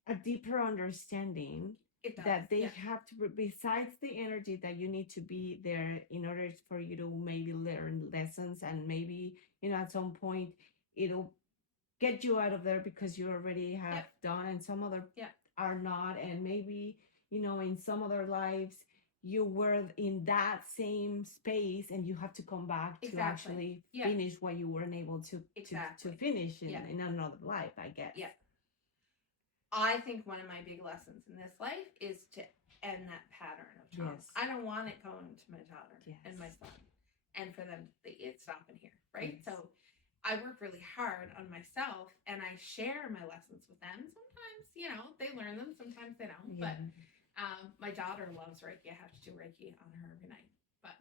a deeper understanding that they have to, besides the energy that you need to be there in order for you to maybe learn lessons, and maybe, you know, at some point it'll get you out of there because you already have done, and some other are not, and maybe, you know, in some other lives you were in that same space and you have to come back to actually finish what you weren't able to finish in another life, I guess. Yeah. I think one of my big lessons in this life is to end that pattern of trauma. Yes. I don't want it going to my daughter and my son, and for them it's stopping here, right? Yes. So I work really hard on myself, and I share my lessons with them. Sometimes, they learn them. Sometimes they don't. Yeah. But my daughter loves Reiki. I have to do Reiki on her every night. But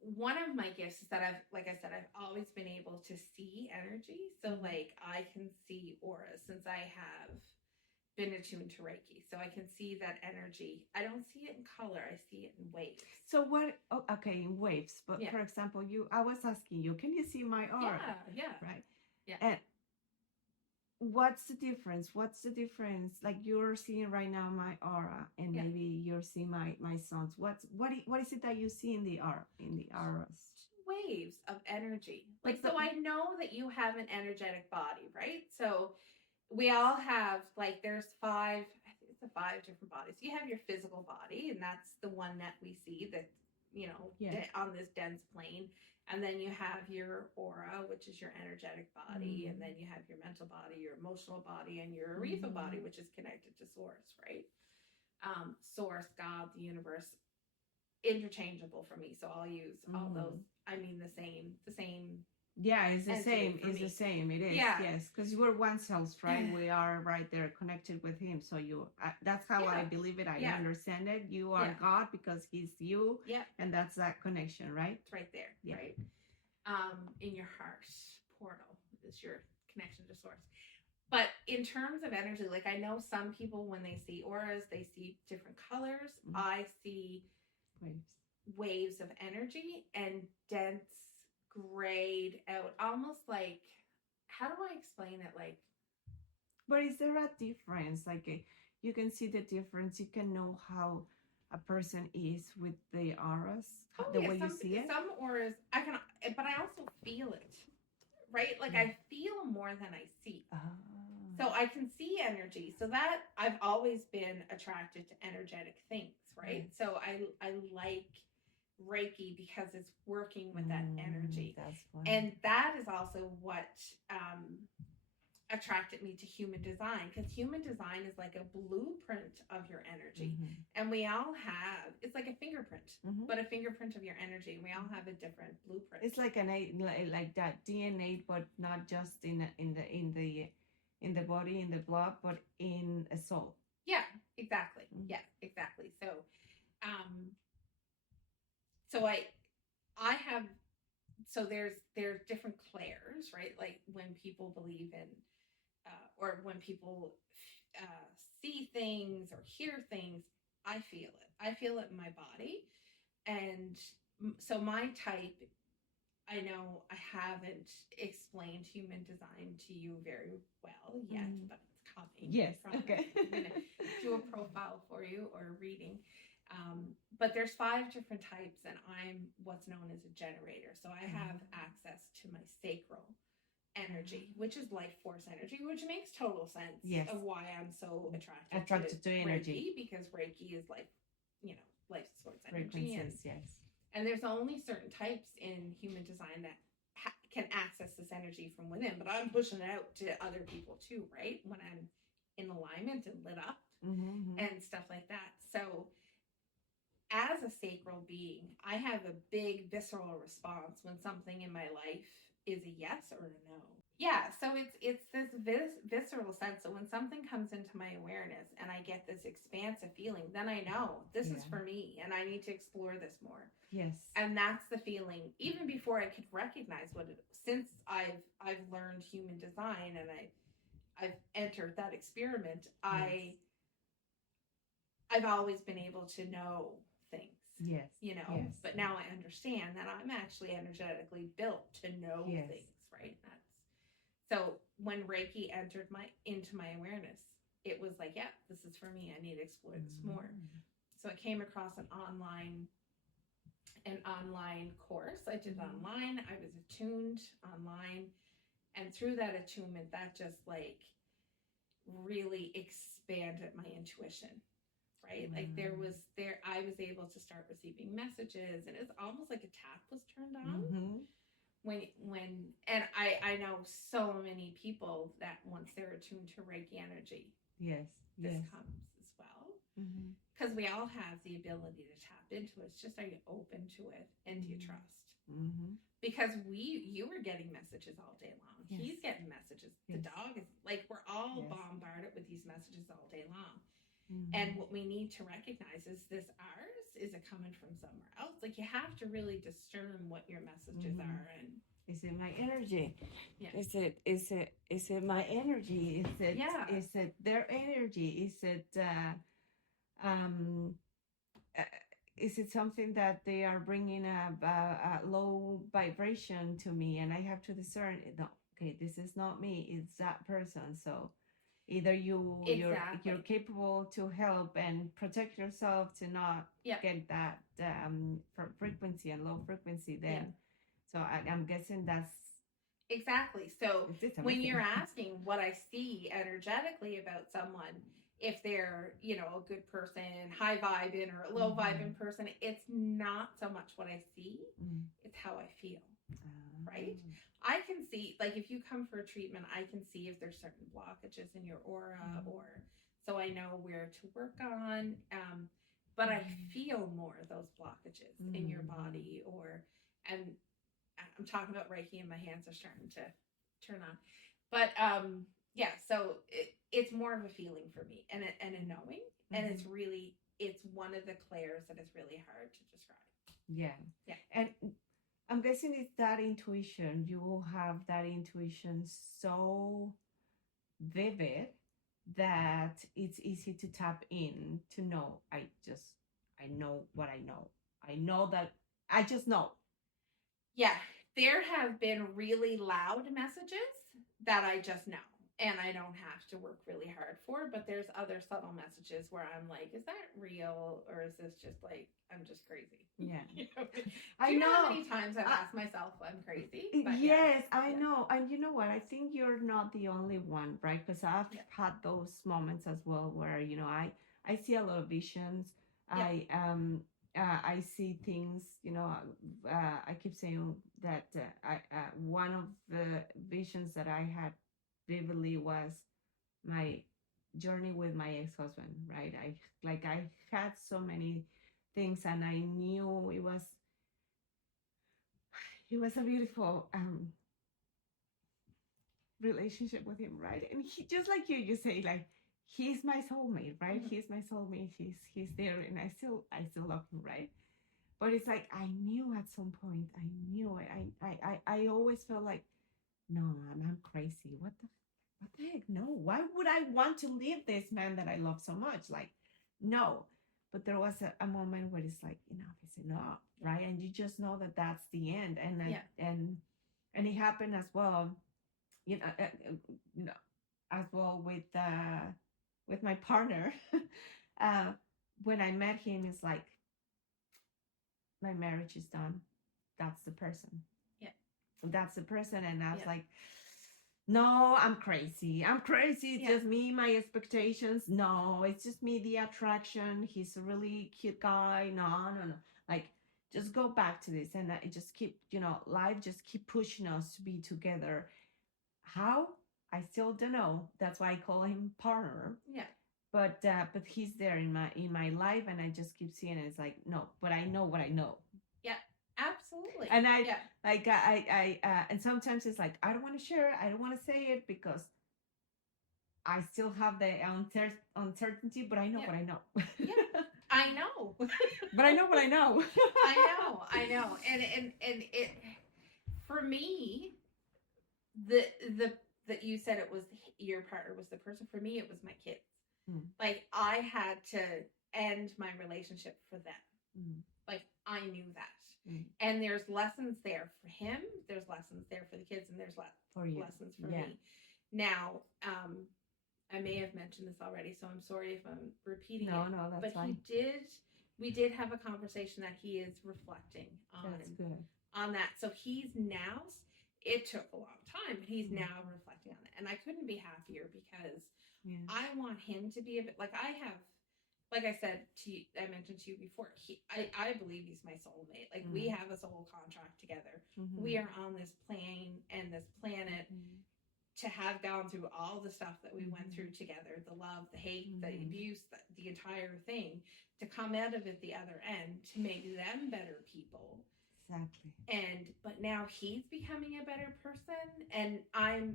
one of my gifts is that I've always been able to see energy. So like I can see auras since I have been attuned to Reiki. So I can see that energy. I don't see it in color. I see it in waves. So in waves. But for example, I was asking you, can you see my aura? Yeah. Right? Yeah. And what's the difference? Like you're seeing right now my aura, and maybe you're seeing my son's. What is it that you see in the auras? Waves of energy. So I know that you have an energetic body, right? So we all have there's 5 different bodies. You have your physical body, and that's the one that we see that on this dense plane. And then you have your aura, which is your energetic body. And then you have your mental body, your emotional body, and your ethereal body, which is connected to source, right? Source, God, the universe, interchangeable for me. So I'll use all those. I mean, the same. Yeah, it's the same. It's the same. It is. Yeah. Yes, because we're one self, right? We are right there connected with him. So that's how I believe it. I understand it. You are God because he's you. Yeah. And that's that connection, right? It's right there. Yeah. Right. In your heart portal is your connection to source. But in terms of energy, I know some people, when they see auras, they see different colors. I see waves of energy and dense, grayed out, almost how do I explain it? But is there a difference? You can see the difference. You can know how a person is with the auras, the way you see it. Some auras, I can, but I also feel it, right? I feel more than I see. Oh. So I can see energy. So that I've always been attracted to energetic things, right? Mm. So I like Reiki because it's working with that energy. That's fun. And that is also what attracted me to human design, because human design is like a blueprint of your energy. And we all have, it's like a fingerprint, but a fingerprint of your energy. We all have a different blueprint. It's like like that DNA, but not just in the body, in the blood, but in a soul. Yeah, exactly. Yeah, exactly. So so I have, so there's different clairs, right? When people believe in, or when people see things or hear things, I feel it. I feel it in my body. And so my type, I know I haven't explained human design to you very well yet, but it's coming. Yes, okay. I'm going to do a profile for you or a reading. But there's 5 different types, and I'm what's known as a generator. So I have access to my sacral energy, which is life force energy, which makes total sense of why I'm so attracted to energy, because Reiki is life force energy. And there's only certain types in human design that can access this energy from within, but I'm pushing it out to other people too, right? When I'm in alignment and lit up and stuff like that. So as a sacral being, I have a big visceral response when something in my life is a yes or a no. Yeah, so it's this visceral sense. So when something comes into my awareness and I get this expansive feeling, then I know this is for me and I need to explore this more. Yes. And that's the feeling, even before I could recognize what it is. Since I've learned human design and I've entered that experiment, I've always been able to know things. Yes. But now I understand that I'm actually energetically built to know things, right? So when Reiki entered into my awareness, it was like, this is for me. I need to explore this more. So I came across an online course. I did it online. I was attuned online, and through that attunement, that just really expanded my intuition. right? Like I was able to start receiving messages, and it's almost like a tap was turned on. And I know so many people that once they're attuned to Reiki energy, this comes as well. Because we all have the ability to tap into it. It's just, are you open to it, and do you trust? Because you were getting messages all day long. He's getting messages. The dog is like, we're all bombarded with these messages all day long. And what we need to recognize is this ours? Is it coming from somewhere else? Like, you have to really discern what your messages are. And is it my energy? Is it my energy? Is it their energy? Is it something that they are bringing a low vibration to me, and I have to discern? No, okay, this is not me. It's that person. So either you're capable to help and protect yourself to not get that frequency and low frequency. Then, so I'm guessing that's exactly. So when you're asking what I see energetically about someone, if they're, a good person, high vibing or a low vibing person, it's not so much what I see, it's how I feel, right? I can see, like, if you come for a treatment, I can see if there's certain blockages in your aura, or so I know where to work on. But I feel more of those blockages in your body, and I'm talking about Reiki, and my hands are starting to turn on. But so it's more of a feeling for me, and a knowing, and it's one of the clairs that is really hard to describe. Yeah. And I'm guessing it's that intuition. You will have that intuition so vivid that it's easy to tap in to know. I know what I know. I know that I just know. Yeah, there have been really loud messages that I just know, and I don't have to work really hard for, but there's other subtle messages where I'm like, is that real, or is this just like, I'm just crazy? Yeah. I know how many times I've asked myself I'm crazy. But yes, I know. And you know what? I think you're not the only one, right? Because I've had those moments as well where, I see a lot of visions. I see things, I keep saying that one of the visions that I had vividly was my journey with my ex-husband, right? I had so many things, and I knew it was a beautiful relationship with him, right? And he, just like you say, like, he's my soulmate, right? He's my soulmate. He's there, and I still love him, right? But it's like, I knew at some point, I always felt like, no, I'm crazy. What the heck? No, why would I want to leave this man that I love so much? Like, no. But there was a moment where it's like, enough is enough, right? And you just know that that's the end. And and it happened as well, as well with my partner. When I met him, it's like, my marriage is done. That's the person. Yeah. That's the person. And I was like, no, I'm crazy. It's just me, my expectations. No, it's just me, the attraction. He's a really cute guy. No. Like, just go back to this. And I just keep, life just keep pushing us to be together. How? I still don't know. That's why I call him partner. Yeah. But he's there in my life, and I just keep seeing it. It's like, no, but I know what I know. Yeah. Absolutely. And I and sometimes it's like, I don't want to share, I don't want to say it, because I still have the uncertainty, but I know what I know. Yeah, I know. But I know what I know. I know. And it, for me, that you said it was your partner was the person. For me, it was my kids. Like, I had to end my relationship for them. Like, I knew that. And there's lessons there for him, there's lessons there for the kids, and there's lessons for me. Now, I may have mentioned this already, so I'm sorry if I'm repeating it. No, that's fine. We did have a conversation that he is reflecting on. That's good. On that. So he's now, it took a long time, but he's now reflecting on it. And I couldn't be happier, because I want him to be a bit, like, I have like I said to you, I mentioned to you before, I believe he's my soulmate. Like we have a soul contract together. We are on this plane and this planet to have gone through all the stuff that we went through together, the love, the hate, the abuse, the entire thing, to come out of it the other end, to make them better people. Exactly. But now he's becoming a better person, and I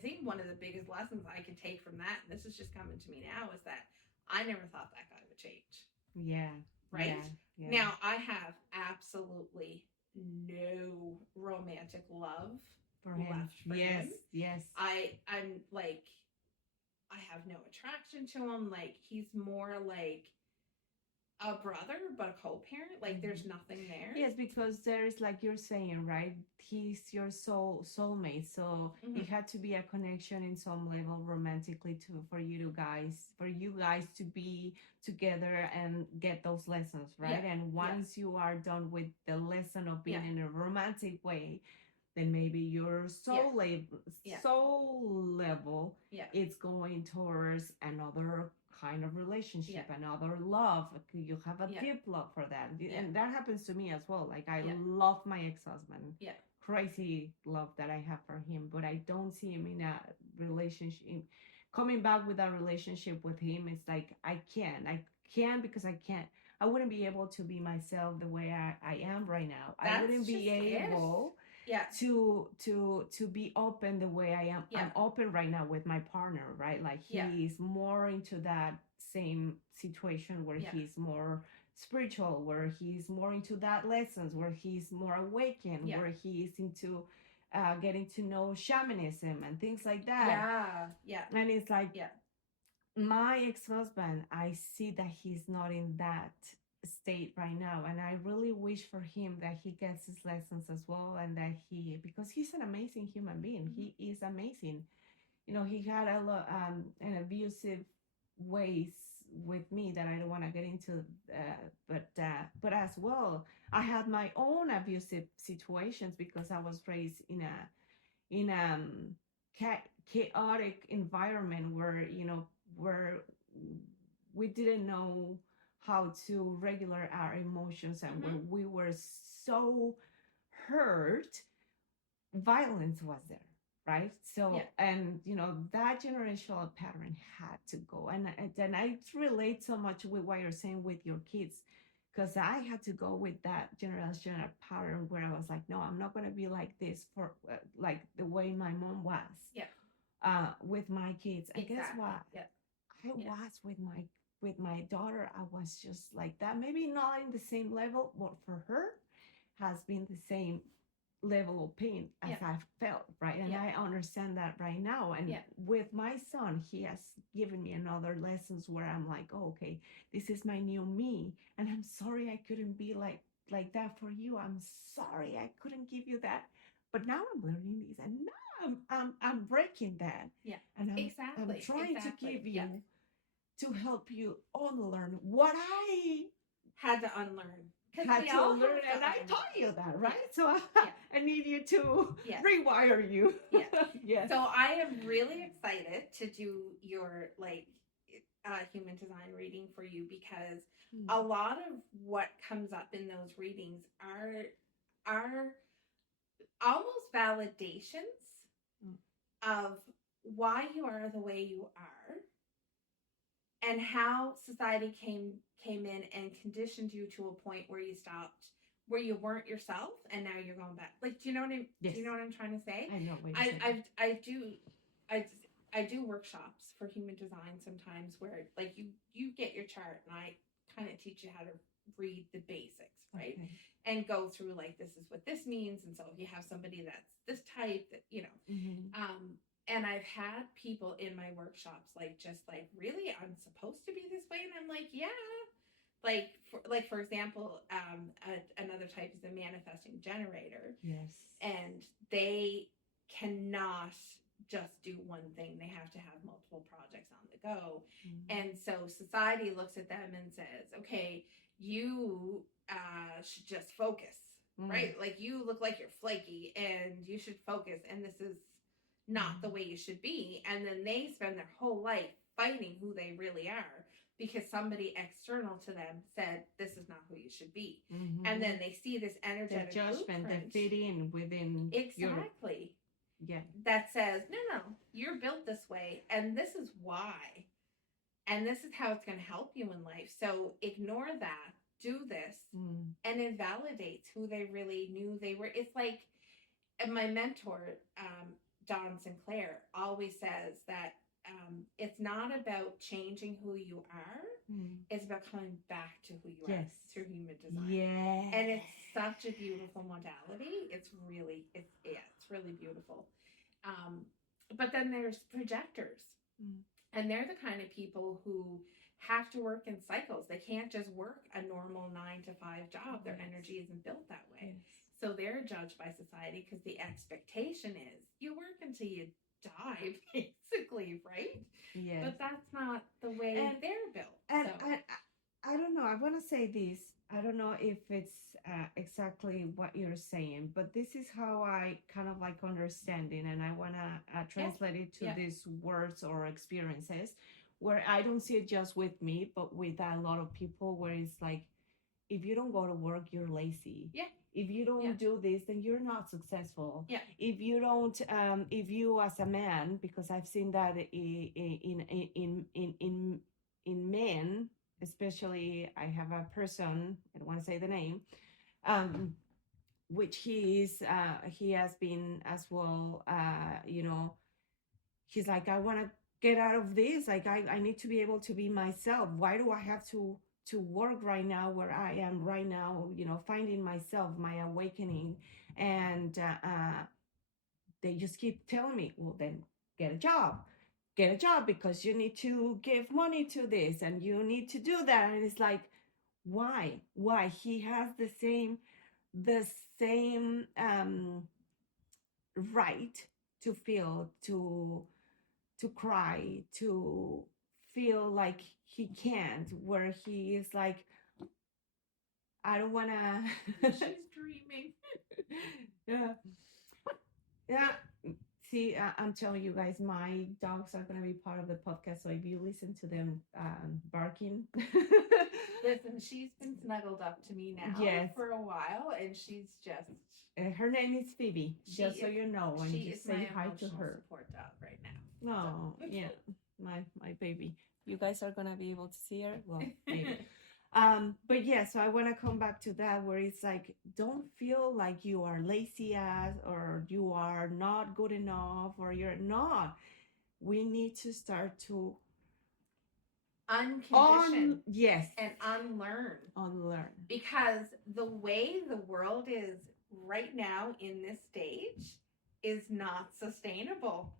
think one of the biggest lessons I can take from that, and this is just coming to me now, is that I never thought that guy would change. Yeah. Right? Yeah. Now I have absolutely no romantic love For him. left for him. Yes. I'm like, I have no attraction to him. Like, he's more like a brother, but a co-parent. Like, there's nothing there. Yes, because there's, like you're saying, right? He's your soulmate. So it had to be a connection in some level romantically for you guys to be together and get those lessons, right? Yeah. And once you are done with the lesson of being in a romantic way, then maybe your soul level it's going towards another kind of relationship, another love. You have a deep love for that. And that happens to me as well. Like I love my ex-husband. Crazy love that I have for him, but I don't see him in a relationship. Coming back with a relationship with him, it's like I can't because I can't. I wouldn't be able to be myself the way I am right now. I wouldn't be able to be open the way I am. I'm open right now with my partner, right? Like he is more into that same situation where he's more spiritual, where he's more into that lessons, where he's more awakened, where he's into getting to know shamanism and things like that. And it's like my ex-husband, I see that he's not in that state right now, and I really wish for him that he gets his lessons as well, and that because he's an amazing human being. He is amazing. You know, he had a lot an abusive ways with me that I don't want to get into, but as well I had my own abusive situations because I was raised in a chaotic environment where we didn't know how to regulate our emotions, and when we were so hurt, violence was there, right? So and that generational pattern had to go, and I relate so much with what you're saying with your kids, because I had to go with that generational pattern where I was like, no, I'm not going to be like this for like the way my mom was with my kids. And guess what? I was with my daughter. I was just like that, maybe not in the same level, but for her has been the same level of pain as I've felt, right? And I understand that right now. And with my son, he has given me another lessons where I'm like, oh, okay, this is my new me, and I'm sorry I couldn't be like that for you. I'm sorry I couldn't give you that, but now I'm learning this, and now I'm breaking that. And I'm trying to give you to help you unlearn what I had to unlearn. Had to unlearn, and I taught you that, right? So I need you to rewire you. Yes. So I am really excited to do your human design reading for you, because a lot of what comes up in those readings are almost validations of why you are the way you are, and how society came in and conditioned you to a point where you stopped, where you weren't yourself, and now you're going back. Like, do you know what I'm trying to say? I know what you're saying. I do workshops for human design sometimes where like you get your chart, and I kind of teach you how to read the basics, right? Okay. And go through like, this is what this means, and so if you have somebody that's this type, that and I've had people in my workshops just really, I'm supposed to be this way, and I'm like, yeah. For example, another type is a manifesting generator. Yes. And they cannot just do one thing. They have to have multiple projects on the go. And so society looks at them and says, okay, you should just focus, right? Like, you look like you're flaky and you should focus, and this is not the way you should be. And then they spend their whole life fighting who they really are because somebody external to them said this is not who you should be. Mm-hmm. And then they see this energetic the judgment that blueprint, fit in within exactly that says no, you're built this way and this is why, and this is how it's going to help you in life. So ignore that, do this, and it validates who they really knew they were. It's like, and my mentor, Don Sinclair, always says that it's not about changing who you are. It's about coming back to who you are through human design. Yeah. And it's such a beautiful modality. It's really beautiful. But then there's projectors. And they're the kind of people who have to work in cycles. They can't just work a normal 9-to-5 job. Their energy isn't built that way. So they're judged by society because the expectation is you work until you die, basically, right? Yes. But that's not the way they're built. And I don't know. I want to say this. I don't know if it's exactly what you're saying, but this is how I kind of like understand it, and I want to translate it to these words or experiences where I don't see it just with me, but with a lot of people, where it's like, if you don't go to work, you're lazy. Yeah. If you don't do this, then you're not successful. Yeah. If you don't, if you as a man, because I've seen that in men, especially, I have a person, I don't want to say the name, which he has been as well, he's like, I want to get out of this. Like, I need to be able to be myself. Why do I have to work right now where I am right now, finding myself, my awakening? And they just keep telling me, well, then get a job because you need to give money to this and you need to do that. And it's like, why he has the same right to feel, to cry, to feel like he can't, where he is like, I don't want to. She's dreaming. Yeah. See, I'm telling you guys, my dogs are going to be part of the podcast. So if you listen to them barking. Listen, she's been snuggled up to me now for a while, and she's just... her name is Phoebe, just so you know. And she just is say my hi to her. support dog right now. Oh, so. Yeah, my baby. You guys are going to be able to see her? Well, maybe. But yeah, so I want to come back to that, where it's like, don't feel like you are lazy as, or you are not good enough, or you're not. We need to start to uncondition yes, and unlearn, because the way the world is right now in this stage is not sustainable.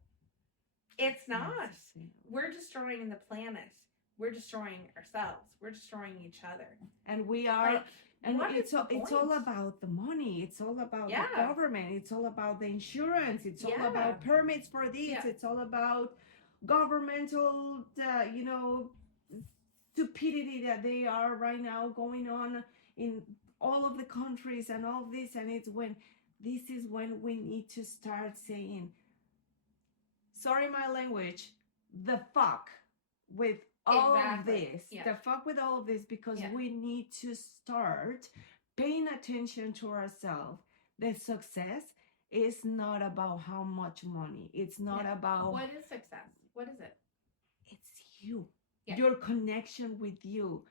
It's not. We're destroying the planet. We're destroying ourselves. We're destroying each other. And we are, and it's all about the money. It's all about the government. It's all about the insurance. It's all about permits for this. It's all about governmental, stupidity that they are right now going on in all of the countries and all of this. And this is when we need to start saying, sorry, my language, the fuck with all of this, the fuck with all of this, because we need to start paying attention to ourselves. The success is not about how much money. It's not about... What is success? What is it? It's you. Your connection with you.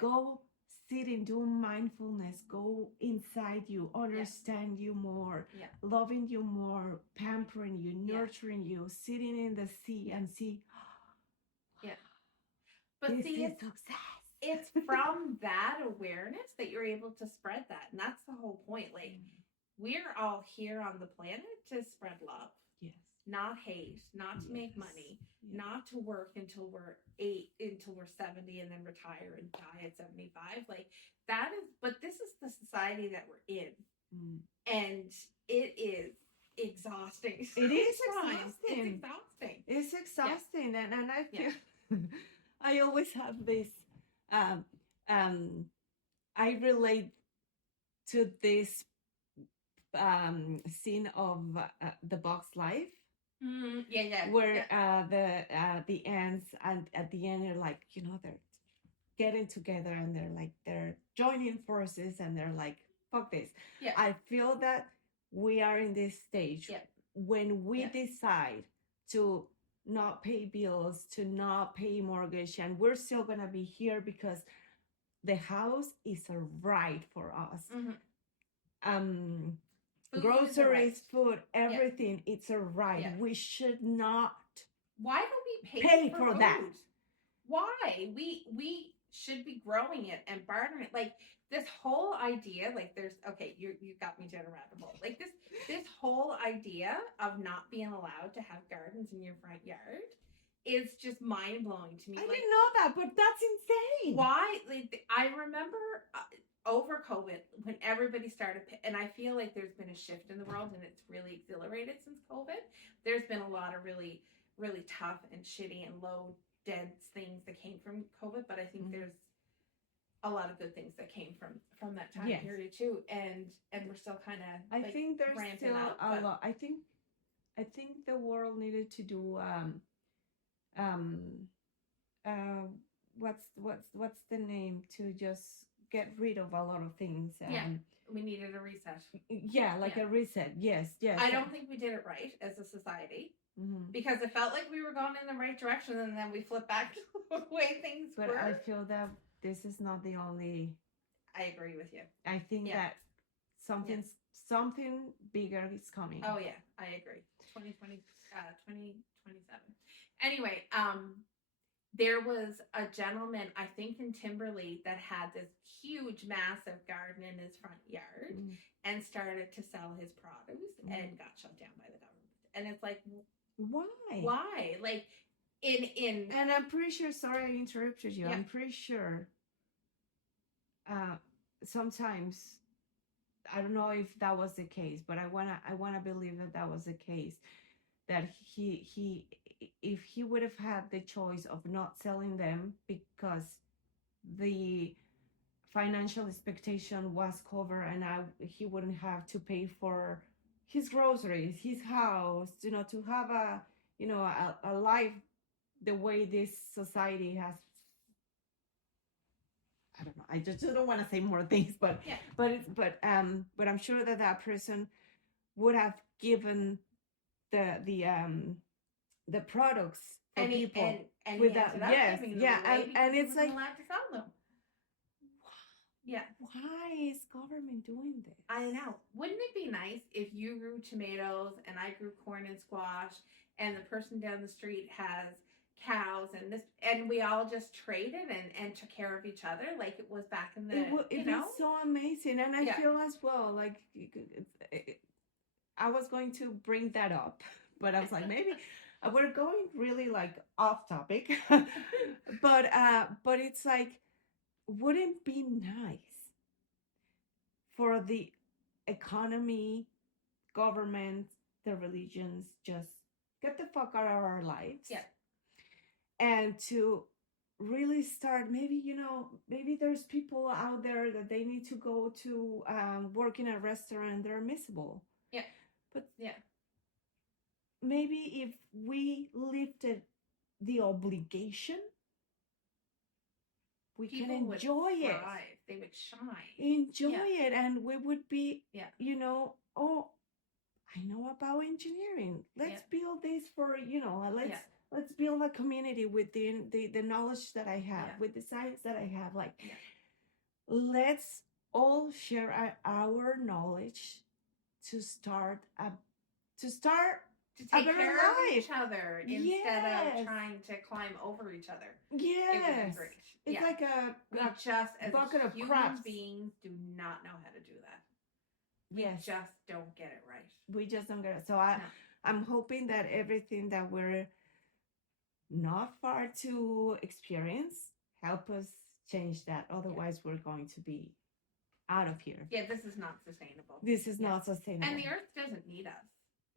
Go sit and do mindfulness. Go inside you, understand you more, loving you more, pampering you, nurturing you, sitting in the sea and see... But see, it's from that awareness that you're able to spread that. And that's the whole point. Like, we're all here on the planet to spread love. Yes. Not hate, not to make money, not to work until we're 70 and then retire and die at 75. Like, that is, but this is the society that we're in. And it is exhausting. It is exhausting. It's exhausting. It's exhausting. And I feel... I always have this, I relate to this scene of The Box Life. Where the ants and at the end are like, you know, they're getting together and they're joining forces and they're like, fuck this. Yeah. I feel that we are in this stage when we decide to not pay bills, to not pay mortgage, and we're still gonna be here because the house is a right for us. Food groceries, food, everything, it's a right. We should not. Why don't we pay for food? That? Why? We should be growing it and bartering it. Like this whole idea, like there's you got me down a rabbit hole. Like this whole idea of not being allowed to have gardens in your front yard is just mind blowing to me. I didn't know that, but that's insane. Why? Like, I remember over COVID when everybody started, and I feel like there's been a shift in the world, and it's really exhilarated since COVID. There's been a lot of really, really tough and shitty and low dense things that came from COVID, but I think there's a lot of good things that came from that time period too, and we're still kind of. I think there's still a lot. I think the world needed to do what's the name to just get rid of a lot of things. We needed a reset. A reset. Yes. I don't think we did it right as a society. Because it felt like we were going in the right direction, and then we flipped back to the way things were. But I feel that this is not the only. I agree with you. I think that something bigger is coming. Oh yeah, I agree. 2027. Anyway, there was a gentleman, I think in Timberley, that had this huge, massive garden in his front yard and started to sell his produce and got shut down by the government. And it's like, why? Like, in and I'm pretty sure. Sorry, I interrupted you. I'm pretty sure. Sometimes, I don't know if that was the case, but I wanna believe that was the case. That he if he would have had the choice of not selling them because the financial expectation was covered and he wouldn't have to pay for his groceries, his house, to have a life the way this society has. I don't know. I just don't want to say more things, but I'm sure that person would have given the products for people and with that. And it's like, allowed to sell them. Why is government doing this? I know. Wouldn't it be nice if you grew tomatoes and I grew corn and squash, and the person down the street has cows and we all just traded and took care of each other like it was back in the. It'd be so amazing, and I feel as well like I was going to bring that up, but I was like maybe. We're going really like off topic, but it's like, wouldn't it be nice for the economy, government, the religions just get the fuck out of our lives? And to really start, maybe there's people out there that they need to go to work in a restaurant, they're missable. But maybe if we lifted the obligation, we people can enjoy would it. Thrive. They would shine. Enjoy it, and we would be, oh, I know about engineering. Let's build this for, let's build a community with the knowledge that I have, with the science that I have. Like, let's all share our knowledge to start to take care of each other instead of trying to climb over each other. Yes. It would be great. It's like a just as bucket of human crabs. beings do not know how to do that. We just don't get it right. We just don't get it. So I'm hoping that everything that we're not far to experience help us change that. Otherwise, we're going to be out of here. Yeah, this is not sustainable. This is not sustainable. And the earth doesn't need us.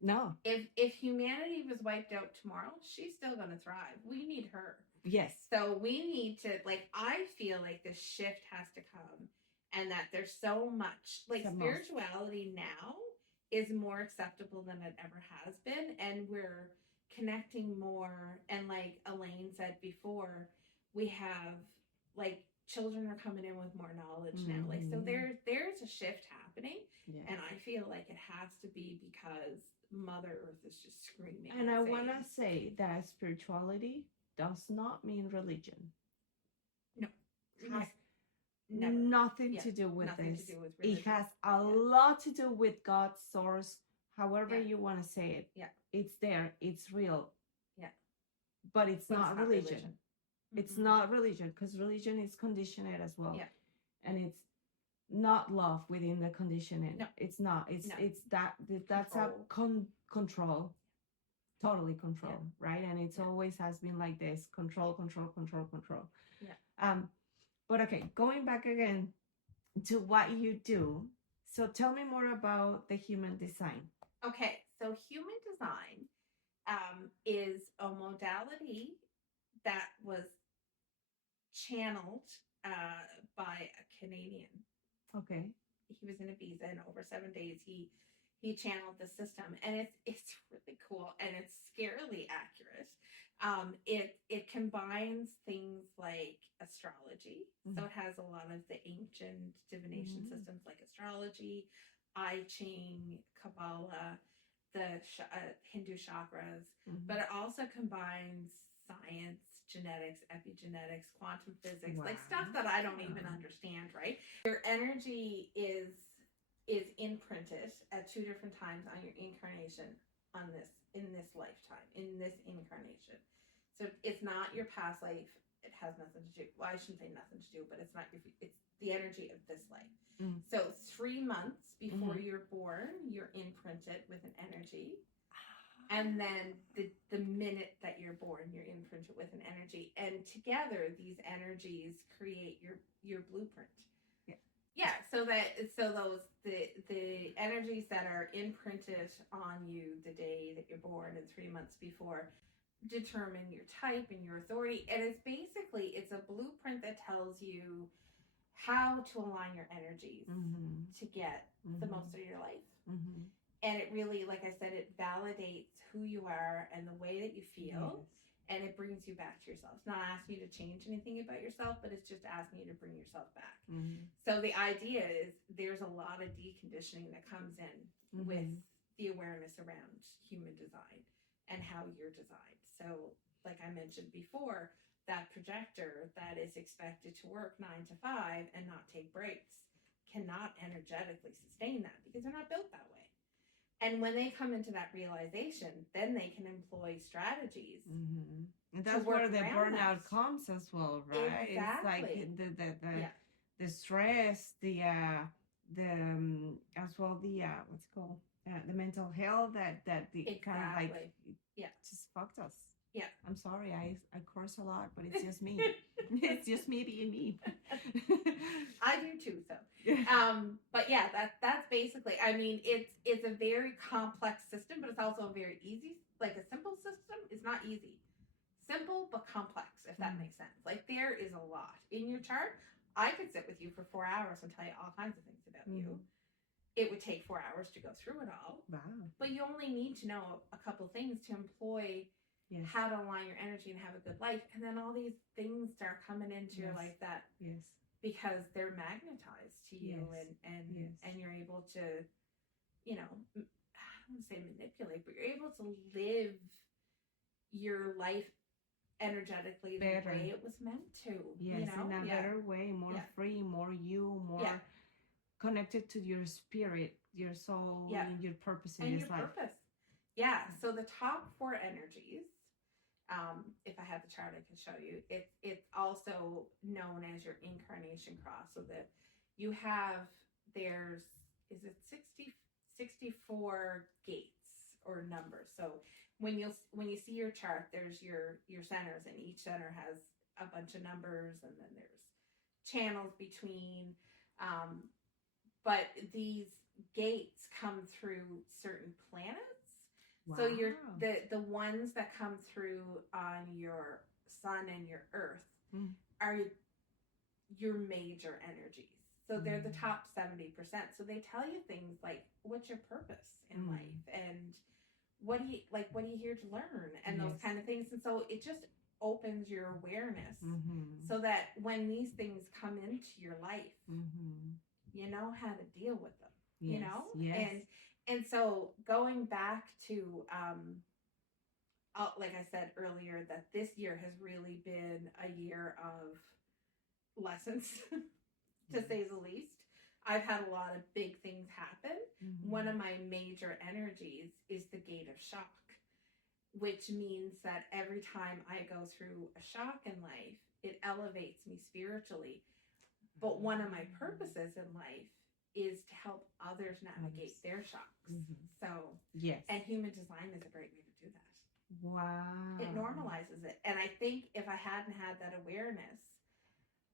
No. If humanity was wiped out tomorrow, she's still going to thrive. We need her. Yes. So we need to, I feel like this shift has to come, and that there's so much, spirituality now is more acceptable than it ever has been, and we're connecting more. And like Elaine said before, we have like children are coming in with more knowledge now. Like, so there's a shift happening, and I feel like it has to be because Mother Earth is just screaming. And I want to say that spirituality does not mean religion. No, it has nothing to do with this. It has a lot to do with God's source, however you want to say it. Yeah, it's there, it's real. Yeah, but it's not religion. It's not religion, because religion is conditioned as well. Yeah, and it's not love within the conditioning. No, it's not. It's that's control. Totally control, right? And it's always has been like this: control. Yeah. But okay, going back again to what you do. So tell me more about the human design. Okay, so human design is a modality that was channeled by a Canadian. Okay. He was in Ibiza, and over 7 days he channeled the system, and it's really cool, and it's scarily accurate. It combines things like astrology, so it has a lot of the ancient divination systems like astrology, I Ching, Kabbalah, the Hindu chakras, but it also combines science, genetics, epigenetics, quantum physics, like stuff that I don't even understand, right? Your energy is imprinted at 2 different times on your incarnation in this lifetime, in this incarnation. So it's not your past life. It has nothing to do. Well, I shouldn't say nothing to do, but it's not it's the energy of this life. So 3 months before you're born, you're imprinted with an energy. And then the minute that you're born, you're imprinted with an energy. And together, these energies create your blueprint. Yeah, so those the energies that are imprinted on you the day that you're born and 3 months before determine your type and your authority. And it's a blueprint that tells you how to align your energies to get the most out of your life. And it really, like I said, it validates who you are and the way that you feel. And it brings you back to yourself. It's not asking you to change anything about yourself, but it's just asking you to bring yourself back. So the idea is there's a lot of deconditioning that comes in with the awareness around human design and how you're designed. So like I mentioned before, that projector that is expected to work 9 to 5 and not take breaks cannot energetically sustain that because they're not built that way. And when they come into that realization, then they can employ strategies. And that's where the burnout comes as well, right? Exactly. It's like the stress, the as well the what's it called, the mental health that kind of like just fucked us. Yeah, I'm sorry, I curse a lot, but it's just me. It's just me being me. I do too. So, but yeah, that's basically. I mean, it's a very complex system, but it's also a very easy. Like a simple system is not easy, simple but complex. If that makes sense. Like there is a lot in your chart. I could sit with you for 4 hours and tell you all kinds of things about you. It would take 4 hours to go through it all. Wow. But you only need to know a couple things to employ. How to align your energy and have a good life, and then all these things start coming into your life that because they're magnetized to you and you're able to, I don't want to say manipulate, but you're able to live your life energetically the way it was meant to. In a better way, more free, more you, more connected to your spirit, your soul, and your purpose in this life. Purpose. Yeah. So the top 4 energies. If I had the chart, I can show you. It's also known as your incarnation cross. So that you have is it 64 gates or numbers. So when you see your chart, there's your centers, and each center has a bunch of numbers, and then there's channels between. But these gates come through certain planets. Wow. So you're the ones that come through on your sun and your earth are your major energies. So they're the top 70%. So they tell you things like, what's your purpose in life? And what are you here to learn? And those kind of things. And so it just opens your awareness so that when these things come into your life, you know how to deal with them, you know? And so going back to, like I said earlier, that this year has really been a year of lessons, to say the least. I've had a lot of big things happen. One of my major energies is the gate of shock, which means that every time I go through a shock in life, it elevates me spiritually. But one of my purposes in life is to help others navigate their shocks. So, and human design is a great way to do that. Wow. It normalizes it. And I think if I hadn't had that awareness,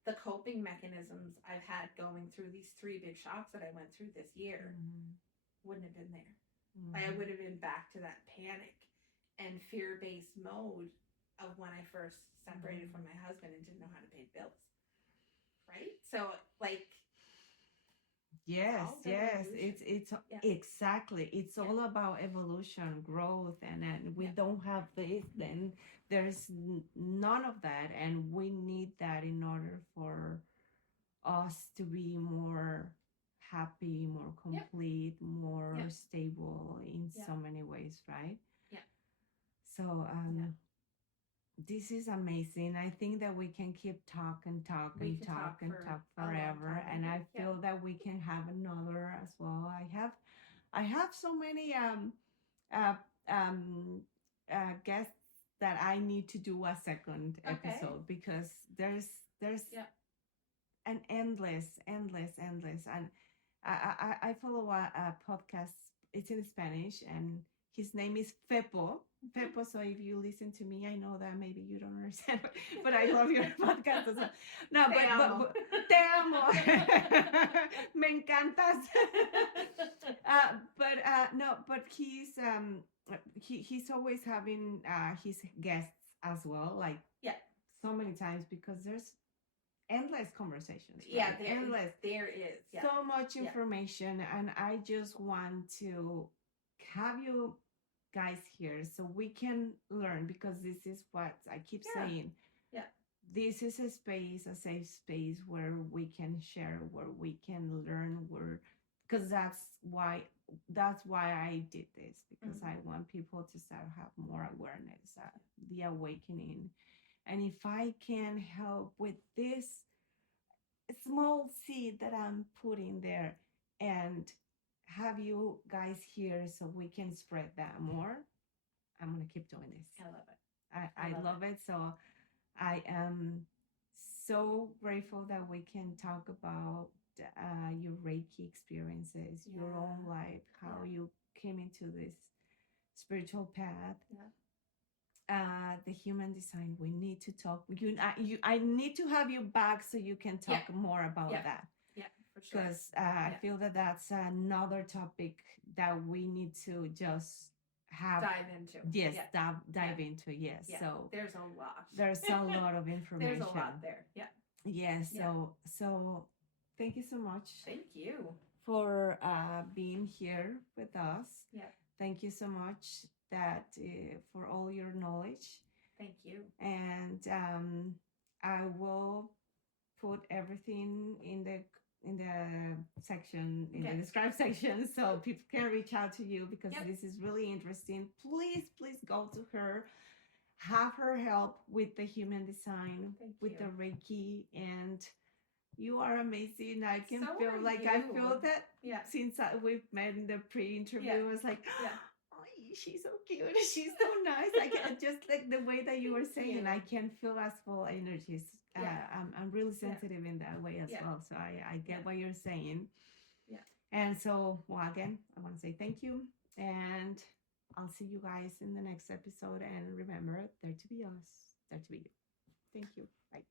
the coping mechanisms I've had going through these 3 big shocks that I went through this year wouldn't have been there. I would have been back to that panic and fear-based mode of when I first separated from my husband and didn't know how to pay bills. Right? So, like, yes, it's exactly, it's all about evolution, growth, and we don't have this, then there's none of that, and we need that in order for us to be more happy, more complete, more stable in so many ways, right? So this is amazing. I think that we can keep talk forever, and I feel that we can have another as well. I have so many guests that I need to do a second episode because there's an endless, and I follow a podcast. It's in Spanish, and his name is Fepo. So if you listen to me, I know that maybe you don't understand, but I love your podcast as well. No, but te amo. Me encantas. But he's always having his guests as well, like so many times, because there's endless conversations. Right? There is so much information, and I just want to have you guys here so we can learn, because this is what I keep saying. This is a safe space where we can share, where we can learn, because that's why I did this, because I want people to start have more awareness, the awakening. And if I can help with this small seed that I'm putting there and have you guys here so we can spread that more, I'm going to keep doing this. I love it. I love it. So I am so grateful that we can talk about your Reiki experiences, your own life, how you came into this spiritual path. The human design, we need to talk. I need to have you back so you can talk more about that. For sure. Because I feel that that's another topic that we need to just dive into. Dive into. Yes. So there's a lot. There's a lot of information. There's a lot there. Yes. So thank you so much. Thank you for being here with us. Thank you so much for all your knowledge. Thank you. And I will put everything in the section, in the describe section, so people can reach out to you, because this is really interesting. Please go to her, have her help with the human design, with the Reiki, and you are amazing. I can feel that since we've met in the pre-interview. I was like, oh, she's so cute, she's so nice. Just like the way that you were saying, I can feel as full energies. I'm really sensitive in that way as well. So I get what you're saying. And so, well, again, I want to say thank you. And I'll see you guys in the next episode. And remember, there to be us, there to be you. Thank you. Bye.